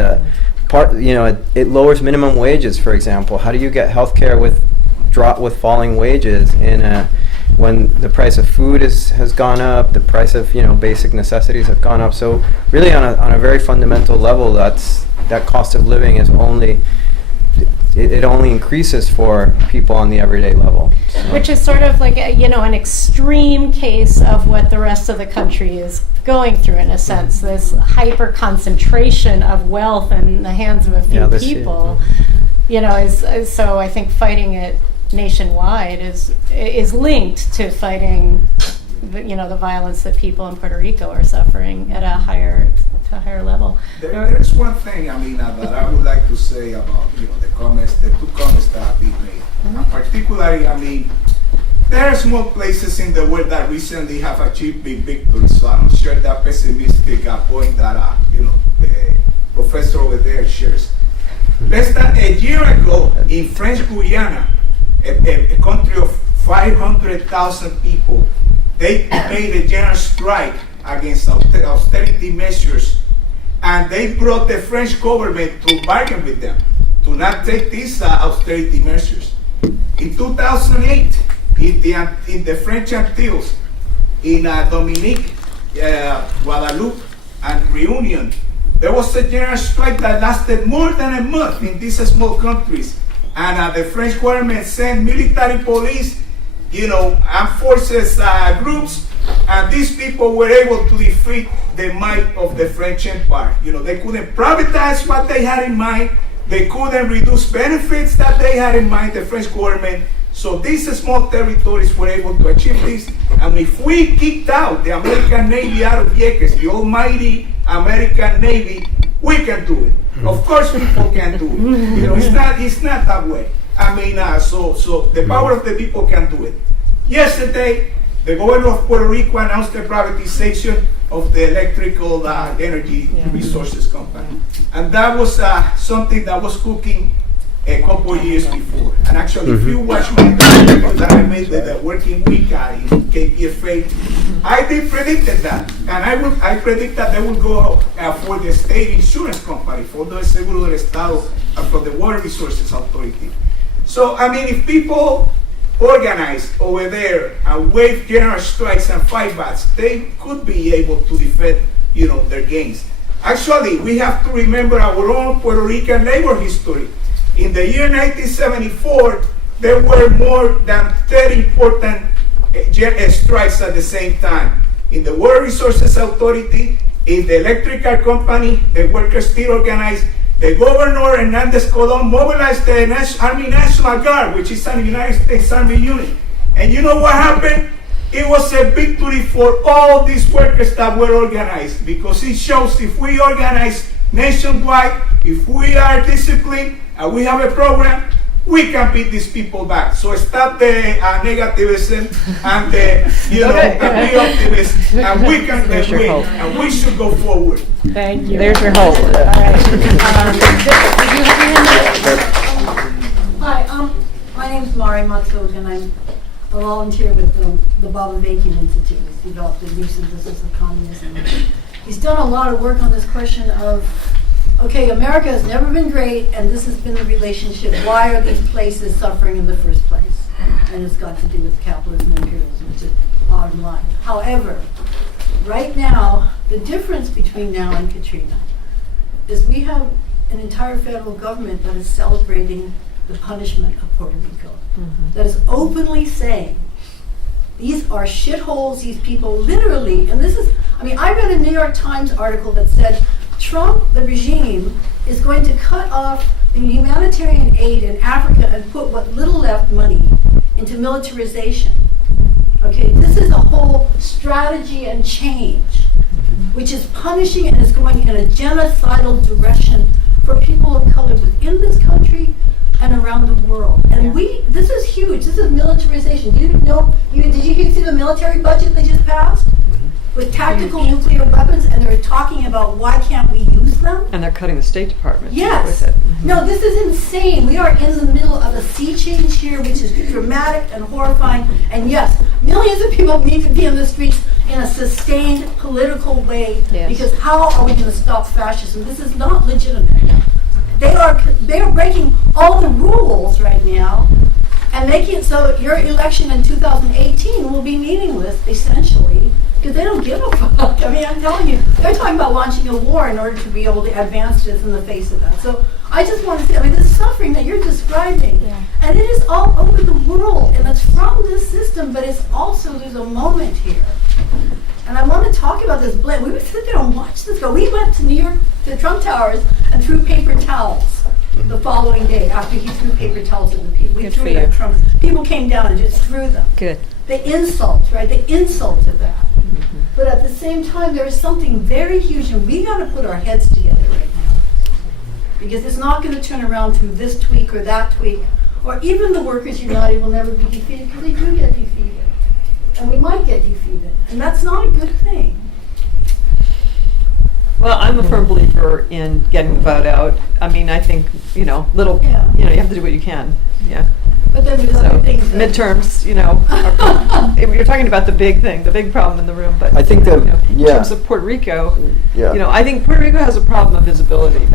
it lowers minimum wages, for example. How do you get health care with falling wages when the price of food has gone up, the price of basic necessities have gone up? So really on a very fundamental level, that cost of living is only increases for people on the everyday level. So. Which is sort of like an extreme case of what the rest of the country is going through, in a sense. This hyper concentration of wealth in the hands of a few people. So I think fighting it nationwide is linked to fighting the violence that people in Puerto Rico are suffering at a higher level. There's one thing, that I would like to say about, the two comments that have been made. Particularly, there are small places in the world that recently have achieved big victories, so I'm sure that pessimistic point that, the professor over there shares. Less than a year ago, in French Guiana, a country of 500,000 people, they made a general strike against austerity measures, and they brought the French government to bargain with them to not take these austerity measures. In 2008, in the French Antilles, in Dominique, Guadeloupe, and Réunion, there was a general strike that lasted more than a month in these small countries, and the French government sent military police, armed forces groups, and these people were able to defeat the might of the French Empire. They couldn't privatize what they had in mind. They couldn't reduce benefits that they had in mind, the French government. So these small territories were able to achieve this. And if we kicked out the American Navy out of Vieques, the almighty American Navy, we can do it. Of course people can do it. It's not that way. So the power of the people can do it. Yesterday, the governor of Puerto Rico announced the privatization of the electrical energy resources company. And that was something that was cooking a couple years before. And actually, if you watch my video that I made with the working week in KPFA, I did predicted that. And I predict that they will go for the state insurance company, for the Seguro del Estado, and for the Water Resources Authority. So, I mean, if people organize over there and waive general strikes and fight-backs, they could be able to defend, their gains. Actually, we have to remember our own Puerto Rican labor history. In the year 1974, there were more than 30 important strikes at the same time. In the Water Resources Authority, in the electrical company, the workers still organized. The governor, Hernandez Colon, mobilized the Army National Guard, which is a United States Army unit. And you know what happened? It was a victory for all these workers that were organized, because it shows if we organize nationwide, if we are disciplined, and we have a program, we can beat these people back. So stop the negativism and and be optimistic, and we can win, and we should go forward. Thank you. There's your hope. All right. Hi, my name's Mari Matsog, and I'm a volunteer with the Bob Vincanne Institute. He's developed the new synthesis of communism. He's done a lot of work on this question of, okay, America has never been great, and this has been the relationship. Why are these places suffering in the first place? And it's got to do with capitalism and imperialism, which is bottom line. However, right now, the difference between now and Katrina is we have an entire federal government that is celebrating the punishment of Puerto Rico, that is openly saying, these are shitholes, these people literally, and this is, I read a New York Times article that said, Trump, the regime, is going to cut off the humanitarian aid in Africa and put what little left money into militarization. Okay, this is a whole strategy and change, which is punishing and is going in a genocidal direction for people of color within this country and around the world. And this is huge. This is militarization. Did you see the military budget they just passed? With tactical nuclear weapons, and they're talking about why can't we use them? And they're cutting the State Department Yes. with it. No, this is insane. We are in the middle of a sea change here, which is dramatic and horrifying. And yes, millions of people need to be in the streets in a sustained political way, because how are we going to stop fascism? This is not legitimate. They are breaking all the rules right now and making it so your election in 2018 will be meaningless, essentially, because they don't give a fuck. I'm telling you, they're talking about launching a war in order to be able to advance this in the face of that. So I just want to say, this suffering that you're describing, and it is all over the world, and it's from this system, but it's also, there's a moment here. And I want to talk about this blend. We would sit there and watch this go. We went to New York, to the Trump Towers, and threw paper towels the following day after he threw paper towels at the people. We threw it at Trump. People came down and just threw them. Good. The insult, right? The insult to that. But at the same time, there is something very huge, and we got to put our heads together right now. Because it's not going to turn around through this tweak or that tweak, or even the Workers United will never be defeated, because they do get defeated. And we might get defeated. And that's not a good thing. Well, I'm a firm believer in getting the vote out. I think, you have to do what you can. Yeah. But then there's other things. Midterms, you're talking about the big thing, the big problem in the room. But I think in terms of Puerto Rico, I think Puerto Rico has a problem of visibility.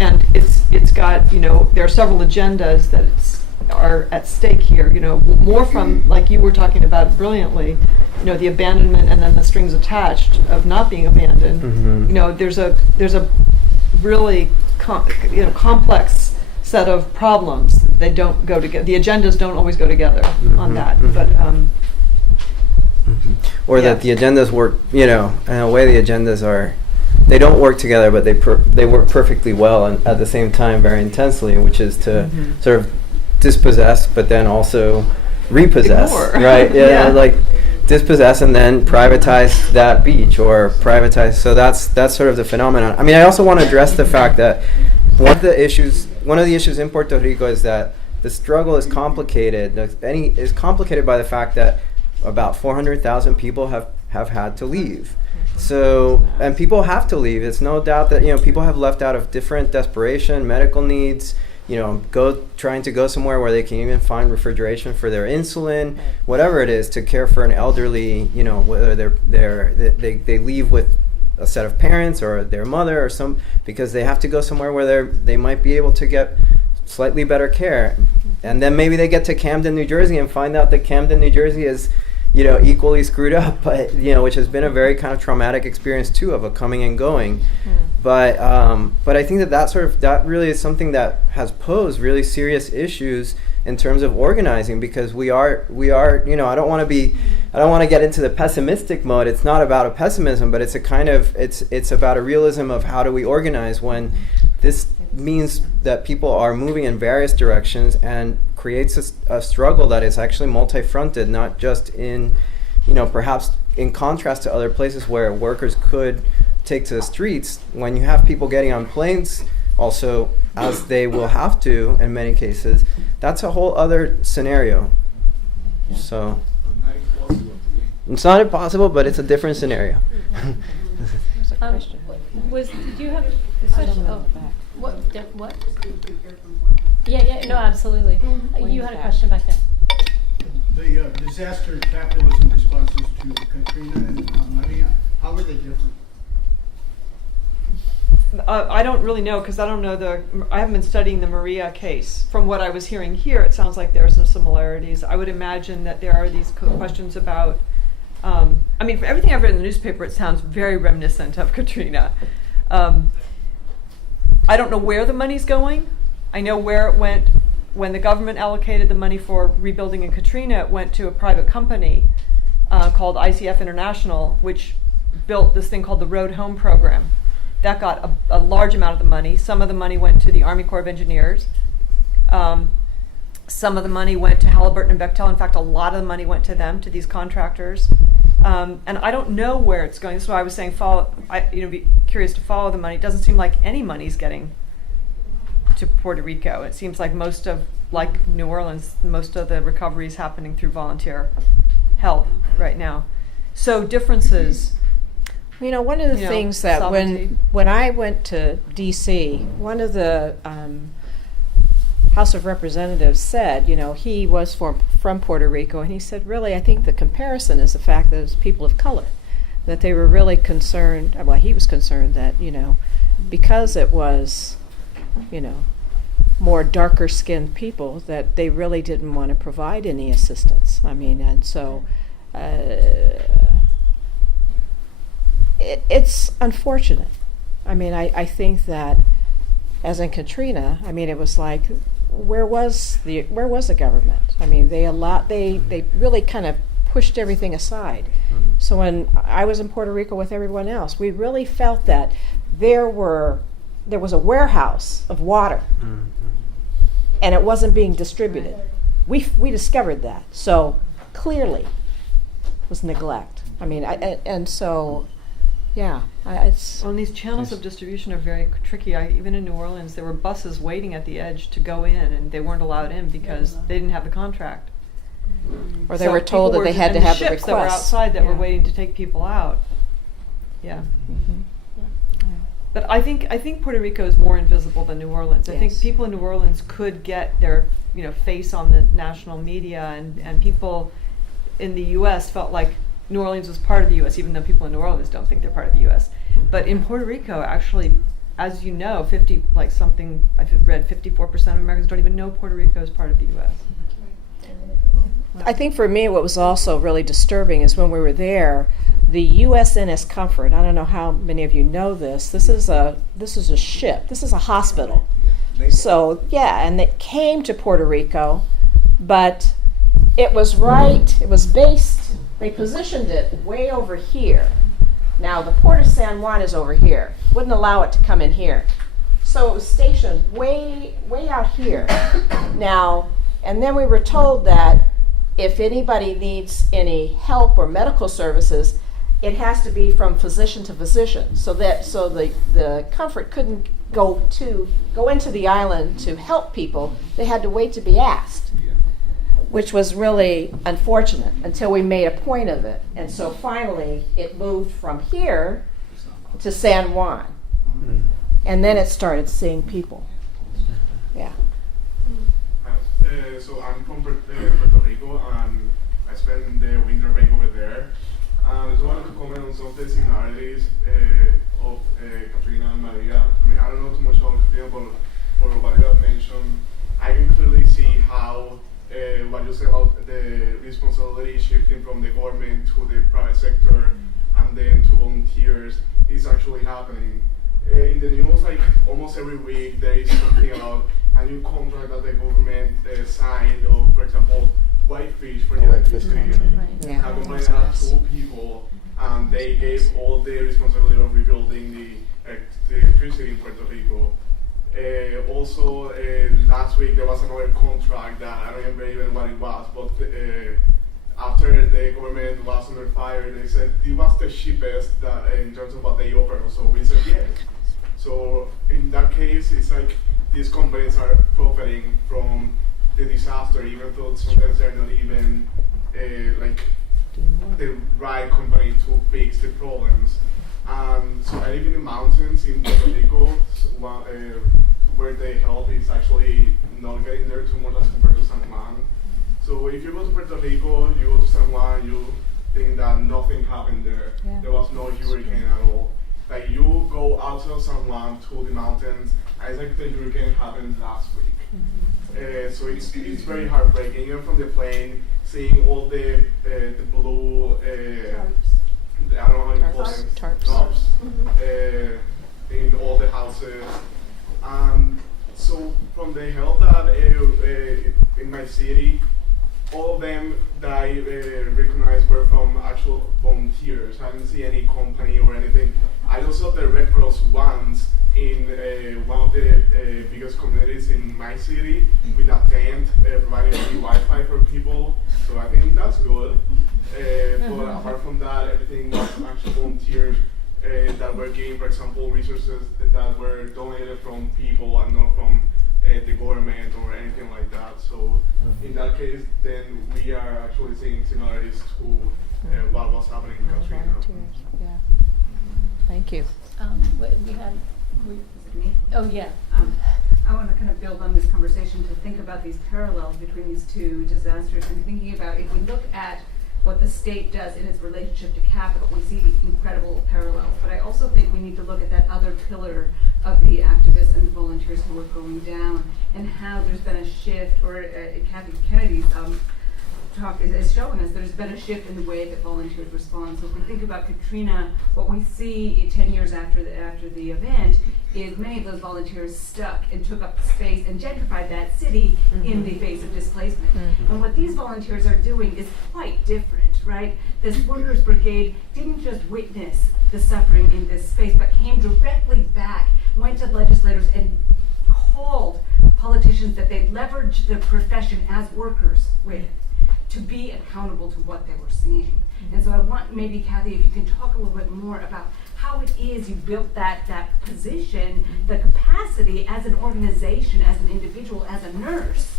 And it's got, there are several agendas that are at stake here. More from, like you were talking about brilliantly, the abandonment and then the strings attached of not being abandoned. There's a really complex set of problems. They don't go together. The agendas don't always go together on that. But or that the agendas work. In a way, the agendas are. They don't work together, but they work perfectly well and at the same time very intensely, which is to sort of dispossess, but then also repossess. Ignore. Right? Like dispossess and then privatize that beach or privatize. So that's sort of the phenomenon. I also want to address the fact that one of the issues in Puerto Rico is that the struggle is complicated. Is complicated by the fact that about 400,000 people have had to leave. So, and people have to leave. It's no doubt that people have left out of different desperation, medical needs, trying to go somewhere where they can even find refrigeration for their insulin, whatever it is, to care for an elderly, whether they leave with a set of parents or their mother or because they have to go somewhere where they might be able to get slightly better care. And then maybe they get to Camden, New Jersey and find out that Camden, New Jersey is equally screwed up, but which has been a very kind of traumatic experience too, of a coming and going. But I think that really is something that has posed really serious issues in terms of organizing, because we are I don't want to get into the pessimistic mode. It's not about a pessimism, but it's it's about a realism of how do we organize when this means that people are moving in various directions and creates a struggle that is actually multi-fronted, not just in, perhaps in contrast to other places where workers could take to the streets. When you have people getting on planes also, as they will have to in many cases, that's a whole other scenario. So it's not impossible, but it's a different scenario. There's a question. Do you have a question? Oh, what? Yeah, no, absolutely. You had a question back there. The disaster capitalism responses to Katrina and Maria, how were they different? I don't really know, because I haven't been studying the Maria case. From what I was hearing here, it sounds like there are some similarities. I would imagine that there are these questions about, from everything I've read in the newspaper, it sounds very reminiscent of Katrina. I don't know where the money's going. I know where it went. When the government allocated the money for rebuilding in Katrina, it went to a private company called ICF International, which built this thing called the Road Home Program. That got a large amount of the money. Some of the money went to the Army Corps of Engineers. Some of the money went to Halliburton and Bechtel. In fact, a lot of the money went to them, to these contractors. And I don't know where it's going. That's why I was saying be curious to follow the money. It doesn't seem like any money's getting to Puerto Rico. It seems like like New Orleans, most of the recovery is happening through volunteer help right now. So differences. One of the things that when I went to D.C., one of the House of Representatives said, he was from Puerto Rico, and he said, really, I think the comparison is the fact that it's people of color, that they were really concerned, well, he was concerned that, because it was, more darker skinned people, that they really didn't want to provide any assistance. And so it's unfortunate. I think that, as in Katrina, it was like, where was the government? They really kind of pushed everything aside. Mm-hmm. So when I was in Puerto Rico with everyone else, we really felt that there was a warehouse of water, mm-hmm. and it wasn't being distributed. We discovered that. So clearly, it was neglect. And these channels of distribution are very tricky. Even in New Orleans, there were buses waiting at the edge to go in, and they weren't allowed in because they didn't have the contract. Or they were told that they had to have the ships request. That were outside that were waiting to take people out. Yeah. Mm-hmm. But I think Puerto Rico is more invisible than New Orleans. Yes. I think people in New Orleans could get their face on the national media, and people in the U.S. felt like New Orleans was part of the U.S., even though people in New Orleans don't think they're part of the U.S. But in Puerto Rico, actually, as you know, I've read 54% of Americans don't even know Puerto Rico is part of the U.S. I think for me, what was also really disturbing is when we were there, the USNS Comfort. I don't know how many of you know this. This is a ship. This is a hospital. So and it came to Puerto Rico, but it was based. They positioned it way over here. Now the Port of San Juan is over here. Wouldn't allow it to come in here. So it was stationed way out here. Now, and then we were told that if anybody needs any help or medical services, it has to be from physician to physician. So the Comfort couldn't go into the island to help people. They had to wait to be asked, which was really unfortunate until we made a point of it. And so finally it moved from here to San Juan. And then it started seeing people. Yeah. So I'm from Puerto Rico, and I spent the winter break over there. I just wanted to comment on some of the similarities of Katrina and Maria. I mean, I don't know too much about Katrina, but for what you have mentioned, I can clearly see how what you say about the responsibility shifting from the government to the private sector and then to volunteers is actually happening. In the news, like almost every week, there is something about a new contract that the government signed, or for example, Whitefish for the electricity. Yeah. A company that had 2 people, and they gave all the responsibility of rebuilding the electricity in Puerto Rico. Also, last week there was another contract that I don't remember even what it was, but after the government was under fire, they said it was the cheapest that, in terms of what they offer. So we said yes. So in that case, it's like these companies are profiting from the disaster, even though sometimes they're not even like the right company to fix the problems. So I live in the mountains in Puerto Rico, where the help is actually not getting there too much as compared to San Juan. So if you go to Puerto Rico, you go to San Juan, you think that nothing happened there. Yeah. There was no hurricane at all. Like you go outside of San Juan to the mountains, and it's like the hurricane happened last week. So it's very heartbreaking, even from the plane, seeing all the blue, I don't know how you call them, tarps, in all the houses. So from the help that in my city, all of them that I recognized were from actual volunteers. I didn't see any company or anything. I just saw the Red Cross once in one of the biggest communities in my city with a tent providing free Wi-Fi for people. So I think that's good. But apart from that, everything was actual volunteers that were giving, for example, resources that were donated from people and not from the government or anything like that. So in that case, then we are actually seeing similarities to what was happening in Katrina. Yeah. Thank you. Oh, yeah. I want to kind of build on this conversation to think about these parallels between these 2 disasters, and thinking about if we look at what the state does in its relationship to capital, we see incredible parallels. But I also think we need to look at that other pillar of the activists and volunteers who are going down, and how there's been a shift, or Cathy Kennedy's talk is showing us there's been a shift in the way that volunteers respond. So if we think about Katrina, what we see 10 years after the event is many of those volunteers stuck and took up the space and gentrified that city in the face of displacement. And what these volunteers are doing is quite different, right? This workers' brigade didn't just witness the suffering in this space, but came directly back, went to legislators and called politicians that they'd leveraged the profession as workers with to be accountable to what they were seeing. And so I want maybe, Cathy, if you can talk a little bit more about how it is you built that position, the capacity as an organization, as an individual, as a nurse,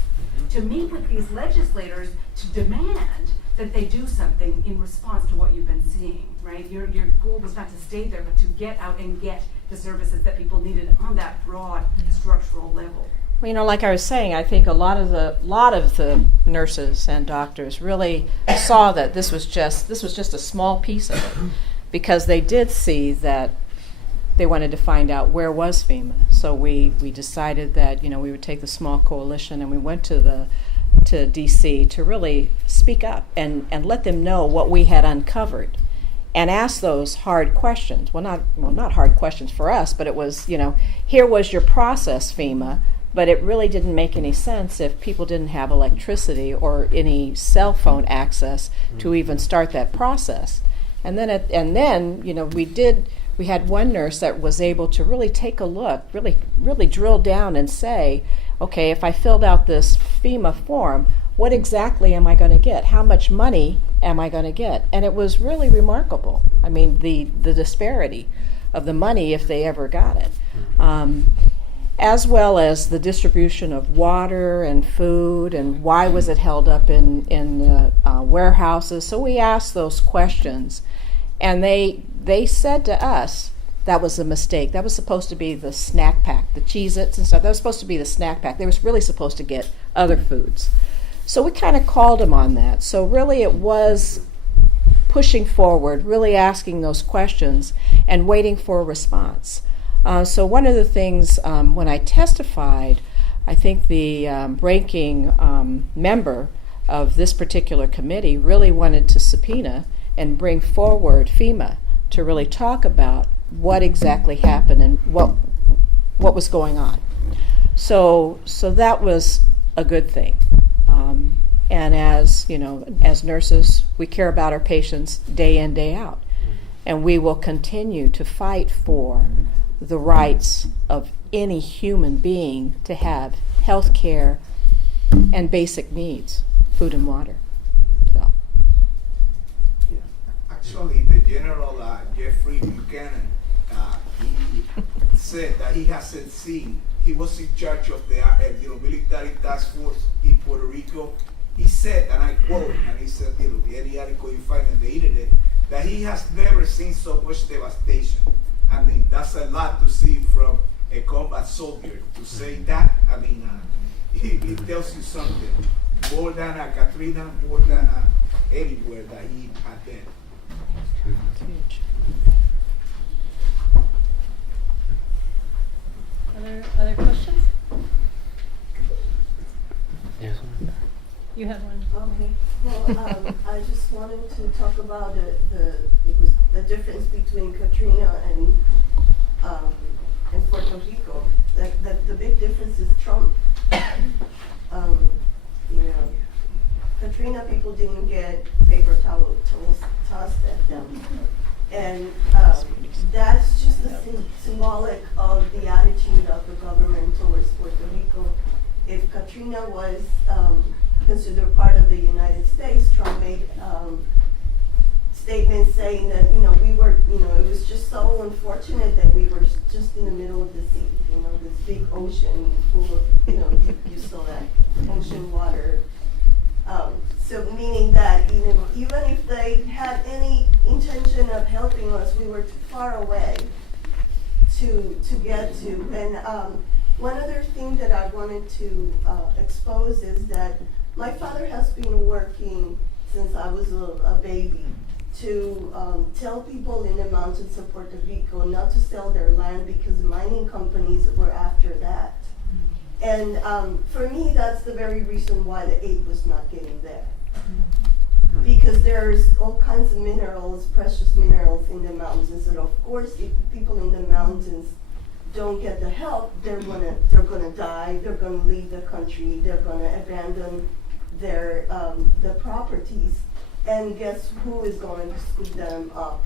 to meet with these legislators to demand that they do something in response to what you've been seeing, right? Your goal was not to stay there, but to get out and get the services that people needed on that broad structural level. Well, you know, like I was saying, I think a lot of the nurses and doctors really saw that this was just a small piece of it, because they did see that they wanted to find out where was FEMA. So we decided that, you know, we would take the small coalition, and we went to DC to really speak up and let them know what we had uncovered, and ask those hard questions. Well, not hard questions for us, but it was, you know, here was your process, FEMA. But it really didn't make any sense if people didn't have electricity or any cell phone access to even start that process. And then you know, we had one nurse that was able to really take a look, really drill down and say, okay, if I filled out this FEMA form, what exactly am I going to get? How much money am I going to get? And it was really remarkable. I mean, the disparity of the money if they ever got it. As well as the distribution of water and food, and why was it held up in warehouses. So we asked those questions, and they said to us that was a mistake. That was supposed to be the snack pack, the Cheez-Its and stuff. That was supposed to be the snack pack. They were really supposed to get other foods. So we kind of called him on that. So really it was pushing forward, really asking those questions and waiting for a response. So one of the things when I testified, I think the ranking member of this particular committee really wanted to subpoena and bring forward FEMA to really talk about what exactly happened and what was going on. So that was a good thing. And as you know, as nurses, we care about our patients day in, day out, and we will continue to fight for the rights of any human being to have health care and basic needs, food and water. So. Actually, the General Jeffrey Vincanne, he said that he hasn't seen. He was in charge of the military task force in Puerto Rico. He said, and I quote, and he said, any article you find on the internet, that he has never seen so much devastation. I mean, that's a lot to see from a combat soldier. To say that, I mean, it tells you something. More than Katrina, more than anywhere that he had been. Huge. Other questions? Yes. You had one. Okay, well, I just wanted to talk about the difference between Katrina and Puerto Rico. The big difference is Trump. Katrina people didn't get paper towels tossed at them. And that's just the symbolic of the attitude of the government towards Puerto Rico. If Katrina was considered part of the United States, Trump made statements saying that, we were, it was just so unfortunate that we were just in the middle of the sea, this big ocean full of, you saw that ocean water. So meaning that, even if they had any intention of helping us, we were too far away to get to. And one other thing that I wanted to expose is that my father has been working since I was a baby to tell people in the mountains of Puerto Rico not to sell their land because mining companies were after that. And for me, that's the very reason why the aid was not getting there. Because there's all kinds of minerals, precious minerals in the mountains. And of course, if the people in the mountains don't get the help, they're gonna die, they're gonna leave the country, they're gonna abandon their properties. And guess who is going to scoop them up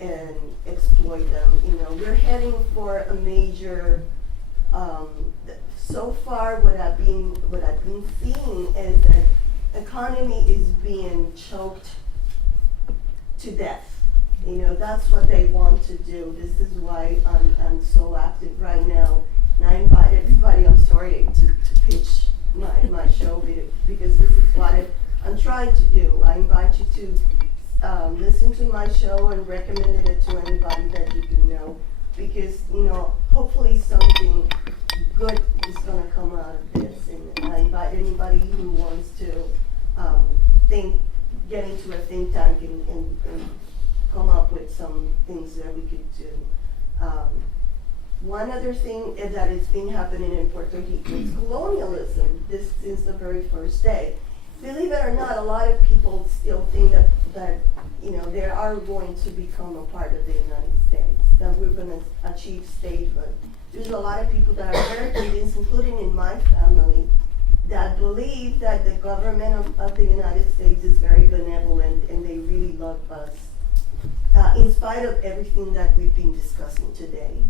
and exploit them? We're heading for a major so far what I've been seeing is that economy is being choked to death. That's what they want to do. This is why I'm so active right now. And I invite everybody, I'm sorry to pitch my show because this is what I'm trying to do. I invite you to listen to my show and recommend it to anybody that you know. Because, hopefully something good is going to come out of this. And I invite anybody who wants to get into a think tank and come up with some things that we could do. One other thing is that it's been happening in Puerto Rico is colonialism since the very first day. Believe it or not, a lot of people still think that they are going to become a part of the United States, that we're going to achieve statehood. There's a lot of people that are very convinced, including in my family, that believe that the government of the United States is very benevolent and they really love us, in spite of everything that we've been discussing today.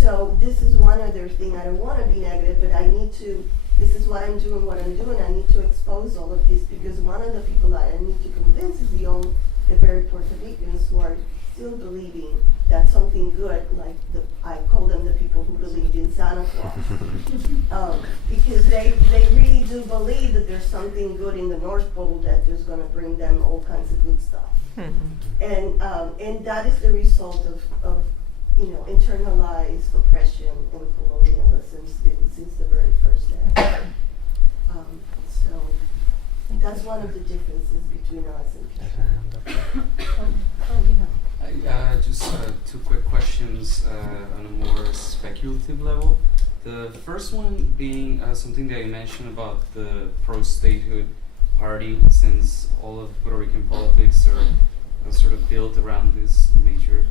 So this is one other thing. I don't want to be negative, but this is why I'm doing what I'm doing. I need to expose all of this because one of the people that I need to convince is the very Puerto Ricans who are still believing that something good, like I call them the people who believe in Santa Claus, because they really do believe that there's something good in the North Pole that is going to bring them all kinds of good stuff. And that is the result of internalized oppression and colonialism since the very first day. So That's one of the differences between us and people. Just two quick questions on a more speculative level. The first one being something that you mentioned about the pro-statehood party, since all of Puerto Rican politics are sort of built around this major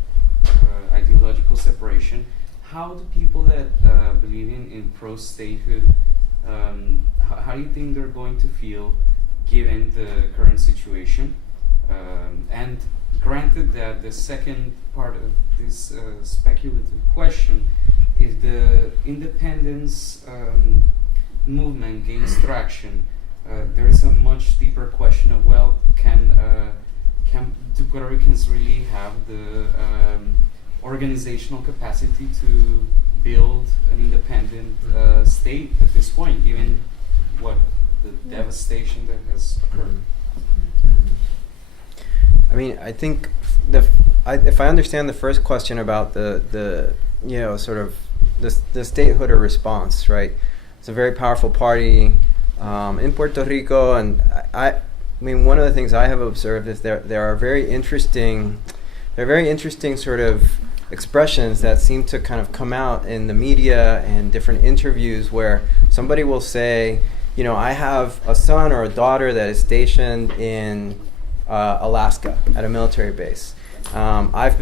ideological separation. How do people that believe in pro-statehood, how do you think they're going to feel given the current situation? And granted that the second part of this speculative question, if the independence movement gains traction, there is a much deeper question of, well, do Puerto Ricans really have the organizational capacity to build an independent state at this point, given what the devastation that has occurred? I mean, I think if I understand the first question about the sort of the statehood or response, right? It's a very powerful party in Puerto Rico, and I mean, one of the things I have observed is there are very interesting sort of expressions that seem to kind of come out in the media and different interviews where somebody will say, I have a son or a daughter that is stationed in Alaska at a military base. I've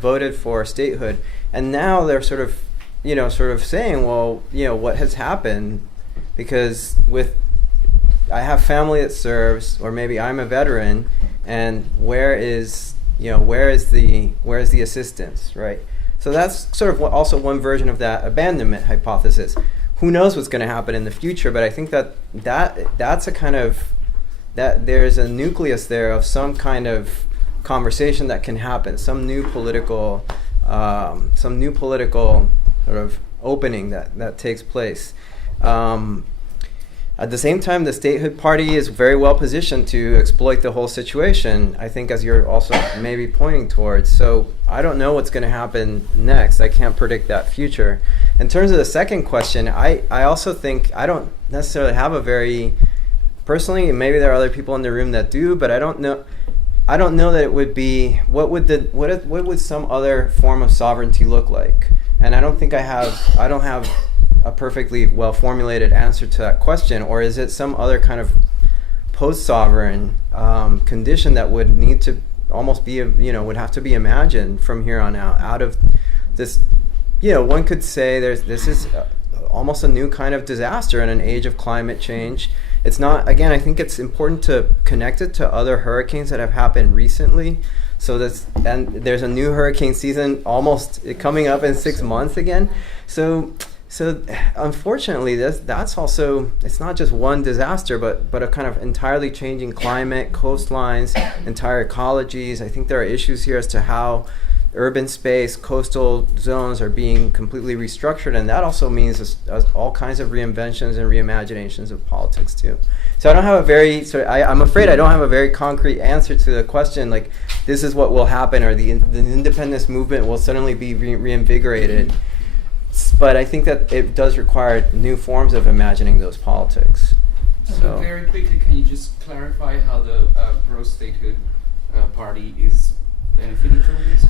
voted for statehood, and now they're sort of saying, well, what has happened, because I have family that serves, or maybe I'm a veteran, and where is the assistance, right? So that's sort of also one version of that abandonment hypothesis. Who knows what's going to happen in the future? But I think that's a kind of that there's a nucleus there of some kind of conversation that can happen, some new political sort of opening that takes place. At the same time, the statehood party is very well positioned to exploit the whole situation, I think, as you're also maybe pointing towards. So I don't know what's going to happen next. I can't predict that future. In terms of the second question, I also think I don't necessarily have a very, personally, and maybe there are other people in the room that do, but I don't know that it would be, what would some other form of sovereignty look like? And I don't have a perfectly well formulated answer to that question. Or is it some other kind of post-sovereign condition that would need to almost be, would have to be imagined from here on out of this, one could say this is almost a new kind of disaster in an age of climate change. It's not, again, I think it's important to connect it to other hurricanes that have happened recently. And there's a new hurricane season almost coming up in 6 months again. So unfortunately, that's also, it's not just one disaster, but a kind of entirely changing climate, coastlines, entire ecologies. I think there are issues here as to how urban space, coastal zones are being completely restructured, and that also means all kinds of reinventions and reimaginations of politics too. So I don't have I'm afraid I don't have a very concrete answer to the question, like this is what will happen, or the independence movement will suddenly be reinvigorated. But I think that it does require new forms of imagining those politics. So very quickly, can you just clarify how the pro-statehood party is benefiting from this?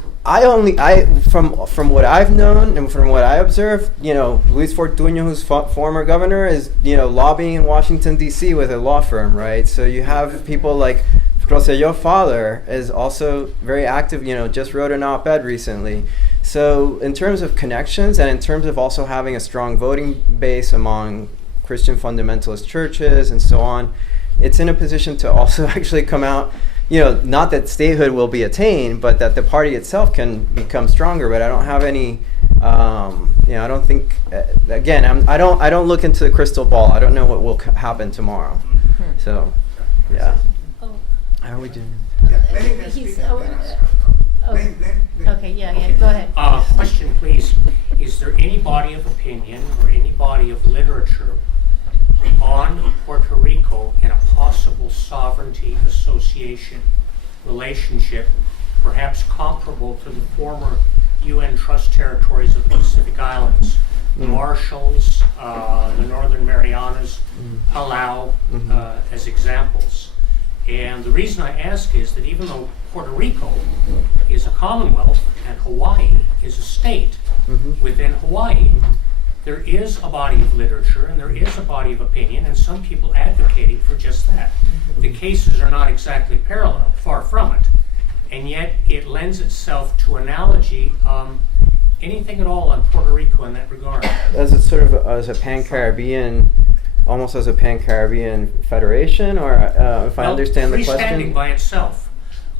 From what I've known and from what I observed, Luis Fortuño, who's former governor, is lobbying in Washington D.C. with a law firm, right? So you have people like Rosselló's father is also very active. Just wrote an op-ed recently. So in terms of connections and in terms of also having a strong voting base among Christian fundamentalist churches and so on, it's in a position to also actually come out. Not that statehood will be attained, but that the party itself can become stronger. But I don't have any, I don't think, again, I don't look into the crystal ball. I don't know what will happen tomorrow. So, yeah. How are we doing? Okay, yeah, go ahead. Question, please. Is there any body of opinion or any body of literature on Puerto Rico and a possible sovereignty association relationship, perhaps comparable to the former UN trust territories of the Pacific Islands, the Marshalls, the Northern Marianas, allow as examples. And the reason I ask is that even though Puerto Rico is a commonwealth and Hawaii is a state within Hawaii, there is a body of literature and there is a body of opinion and some people advocating for just that. The cases are not exactly parallel, far from it, and yet it lends itself to analogy. Anything at all on Puerto Rico in that regard? As a sort of as a pan-Caribbean, almost as a pan-Caribbean federation, or if I understand the question? Freestanding by itself.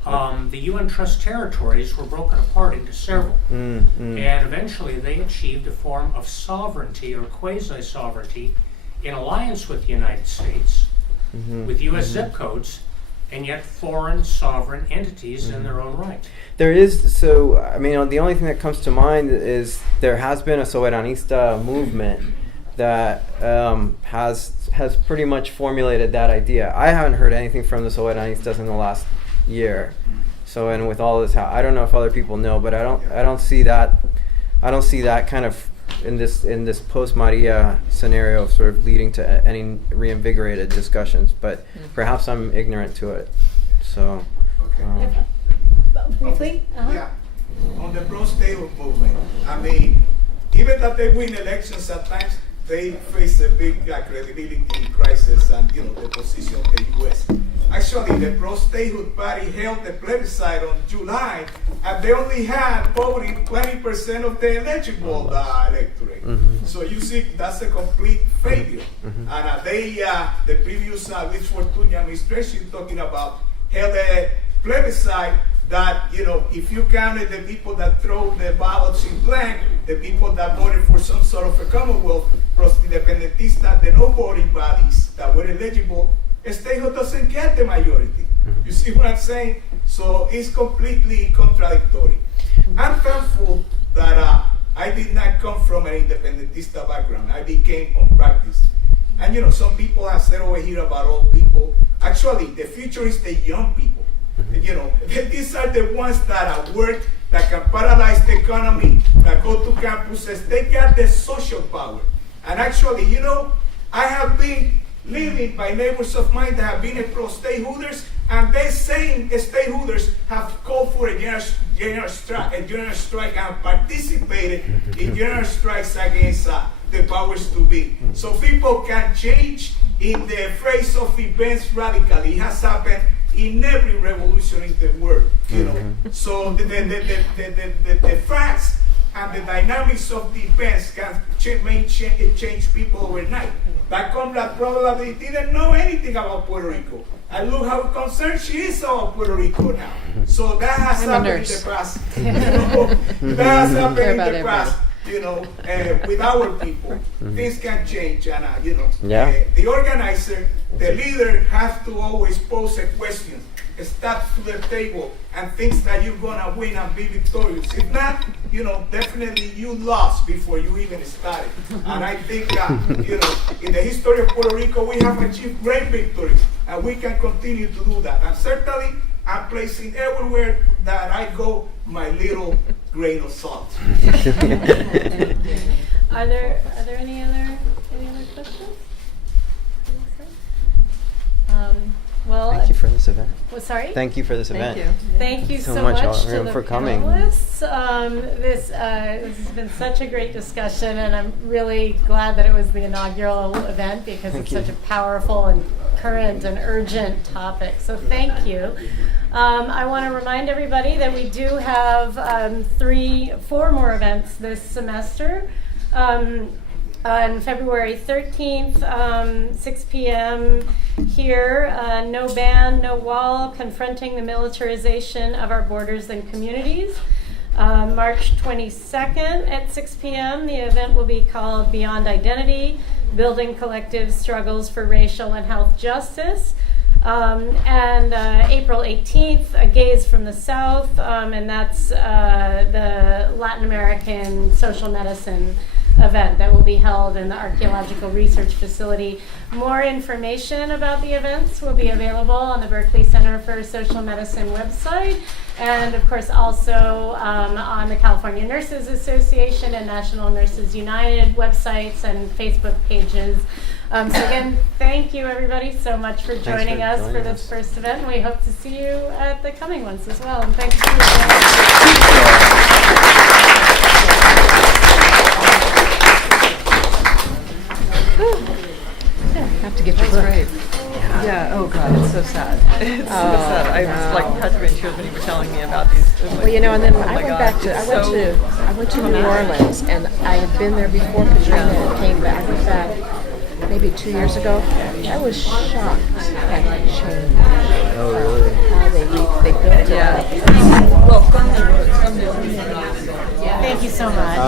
The UN Trust territories were broken apart into several, and eventually they achieved a form of sovereignty or quasi-sovereignty in alliance with the United States, with US zip codes, and yet foreign sovereign entities in their own right. There is, so, I mean, the only thing that comes to mind is there has been a soberanista movement that has pretty much formulated that idea. I haven't heard anything from the soberanistas in the last year. So, and with all this, I don't know if other people know, but I don't see that kind of in this post Maria scenario sort of leading to any reinvigorated discussions. But perhaps I'm ignorant to it. So. Briefly? Yeah. On the pro-statehood movement, I mean, even that they win elections at times, they face a big credibility crisis and, the position of the U.S. Actually, the pro-statehood party held the plebiscite on July, and they only had probably 20% of the eligible electorate. So you see, that's a complete failure. And the previous Luis Fortuño administration talking about held a plebiscite that, if you counted the people that throw the ballots in blank, the people that voted for some sort of a commonwealth, plus the independentistas, the no-voting bodies that were eligible, statehood doesn't get the majority. You see what I'm saying? So it's completely contradictory. I'm thankful that I did not come from an independentista background. I became unpracticed. And some people have said over here about old people. Actually, the future is the young people. These are the ones that work, that can paralyze the economy, that go to campuses. They got the social power. And actually, I have been living by neighbors of mine that have been pro-stateholders, and they same stateholders have called for a general strike and participated in general strikes against the powers to be. So people can change in the phrase of events radically. It has happened in every revolution in the world, So the facts and the dynamics of the events can change people overnight. That Comrade probably didn't know anything about Puerto Rico. And look how concerned she is about Puerto Rico now. So that has happened in the past. That has happened in the past. With our people, things can change, and the organizer, the leader, has to always pose a question, step to the table, and thinks that you're gonna win and be victorious. If not, definitely you lost before you even started. And I think that, in the history of Puerto Rico, we have achieved great victories, and we can continue to do that. And certainly, I'm placing everywhere that I go my little grain of salt. Are there any other questions? Thank you for this event. Sorry? Thank you for this event. Thank you so much, much to everyone, the for coming. panelists. This has been such a great discussion, and I'm really glad that it was the inaugural event because it's such a powerful and current and urgent topic. So thank you. I want to remind everybody that we do have 4 more events this semester. On February 13th, 6 p.m. here, No Ban, No Wall, Confronting the Militarization of Our Borders and Communities. March 22nd at 6 p.m., the event will be called Beyond Identity, Building Collective Struggles for Racial and Health Justice. And April 18th, A Gaze from the South, and that's the Latin American social medicine event that will be held in the Archaeological Research Facility. More information about the events will be available on the Berkeley Center for Social Medicine website, and of course also on the California Nurses Association and National Nurses United websites and Facebook pages. So again, thank you everybody so much for joining for us for joining this us. first event. And we hope to see you at the coming ones as well. And thanks for Have to get your book. Yeah, oh God, it's so sad. It's so sad. I was like had to be in tears when you were telling me about these. Well, you know, and then Oh I my went God, back to, it's I went to New Orleans, and I had been there before Katrina and came back. I went back maybe 2 years ago. I was shocked at the change. Oh, really? How they built it up. Thank you so much.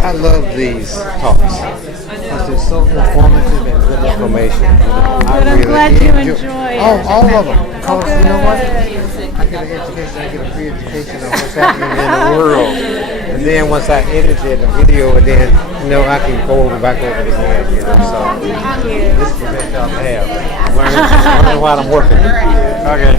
I love these talks because they're so informative and good information. Oh, good. I'm glad you enjoy it. Oh, all of them. Because you know what? I get an education, I get a free education on what's happening in the world. And then once I edit it, the video, and then, you know, I can go back over it again, you know. So this is the best job I have. Learning while I'm working. Okay.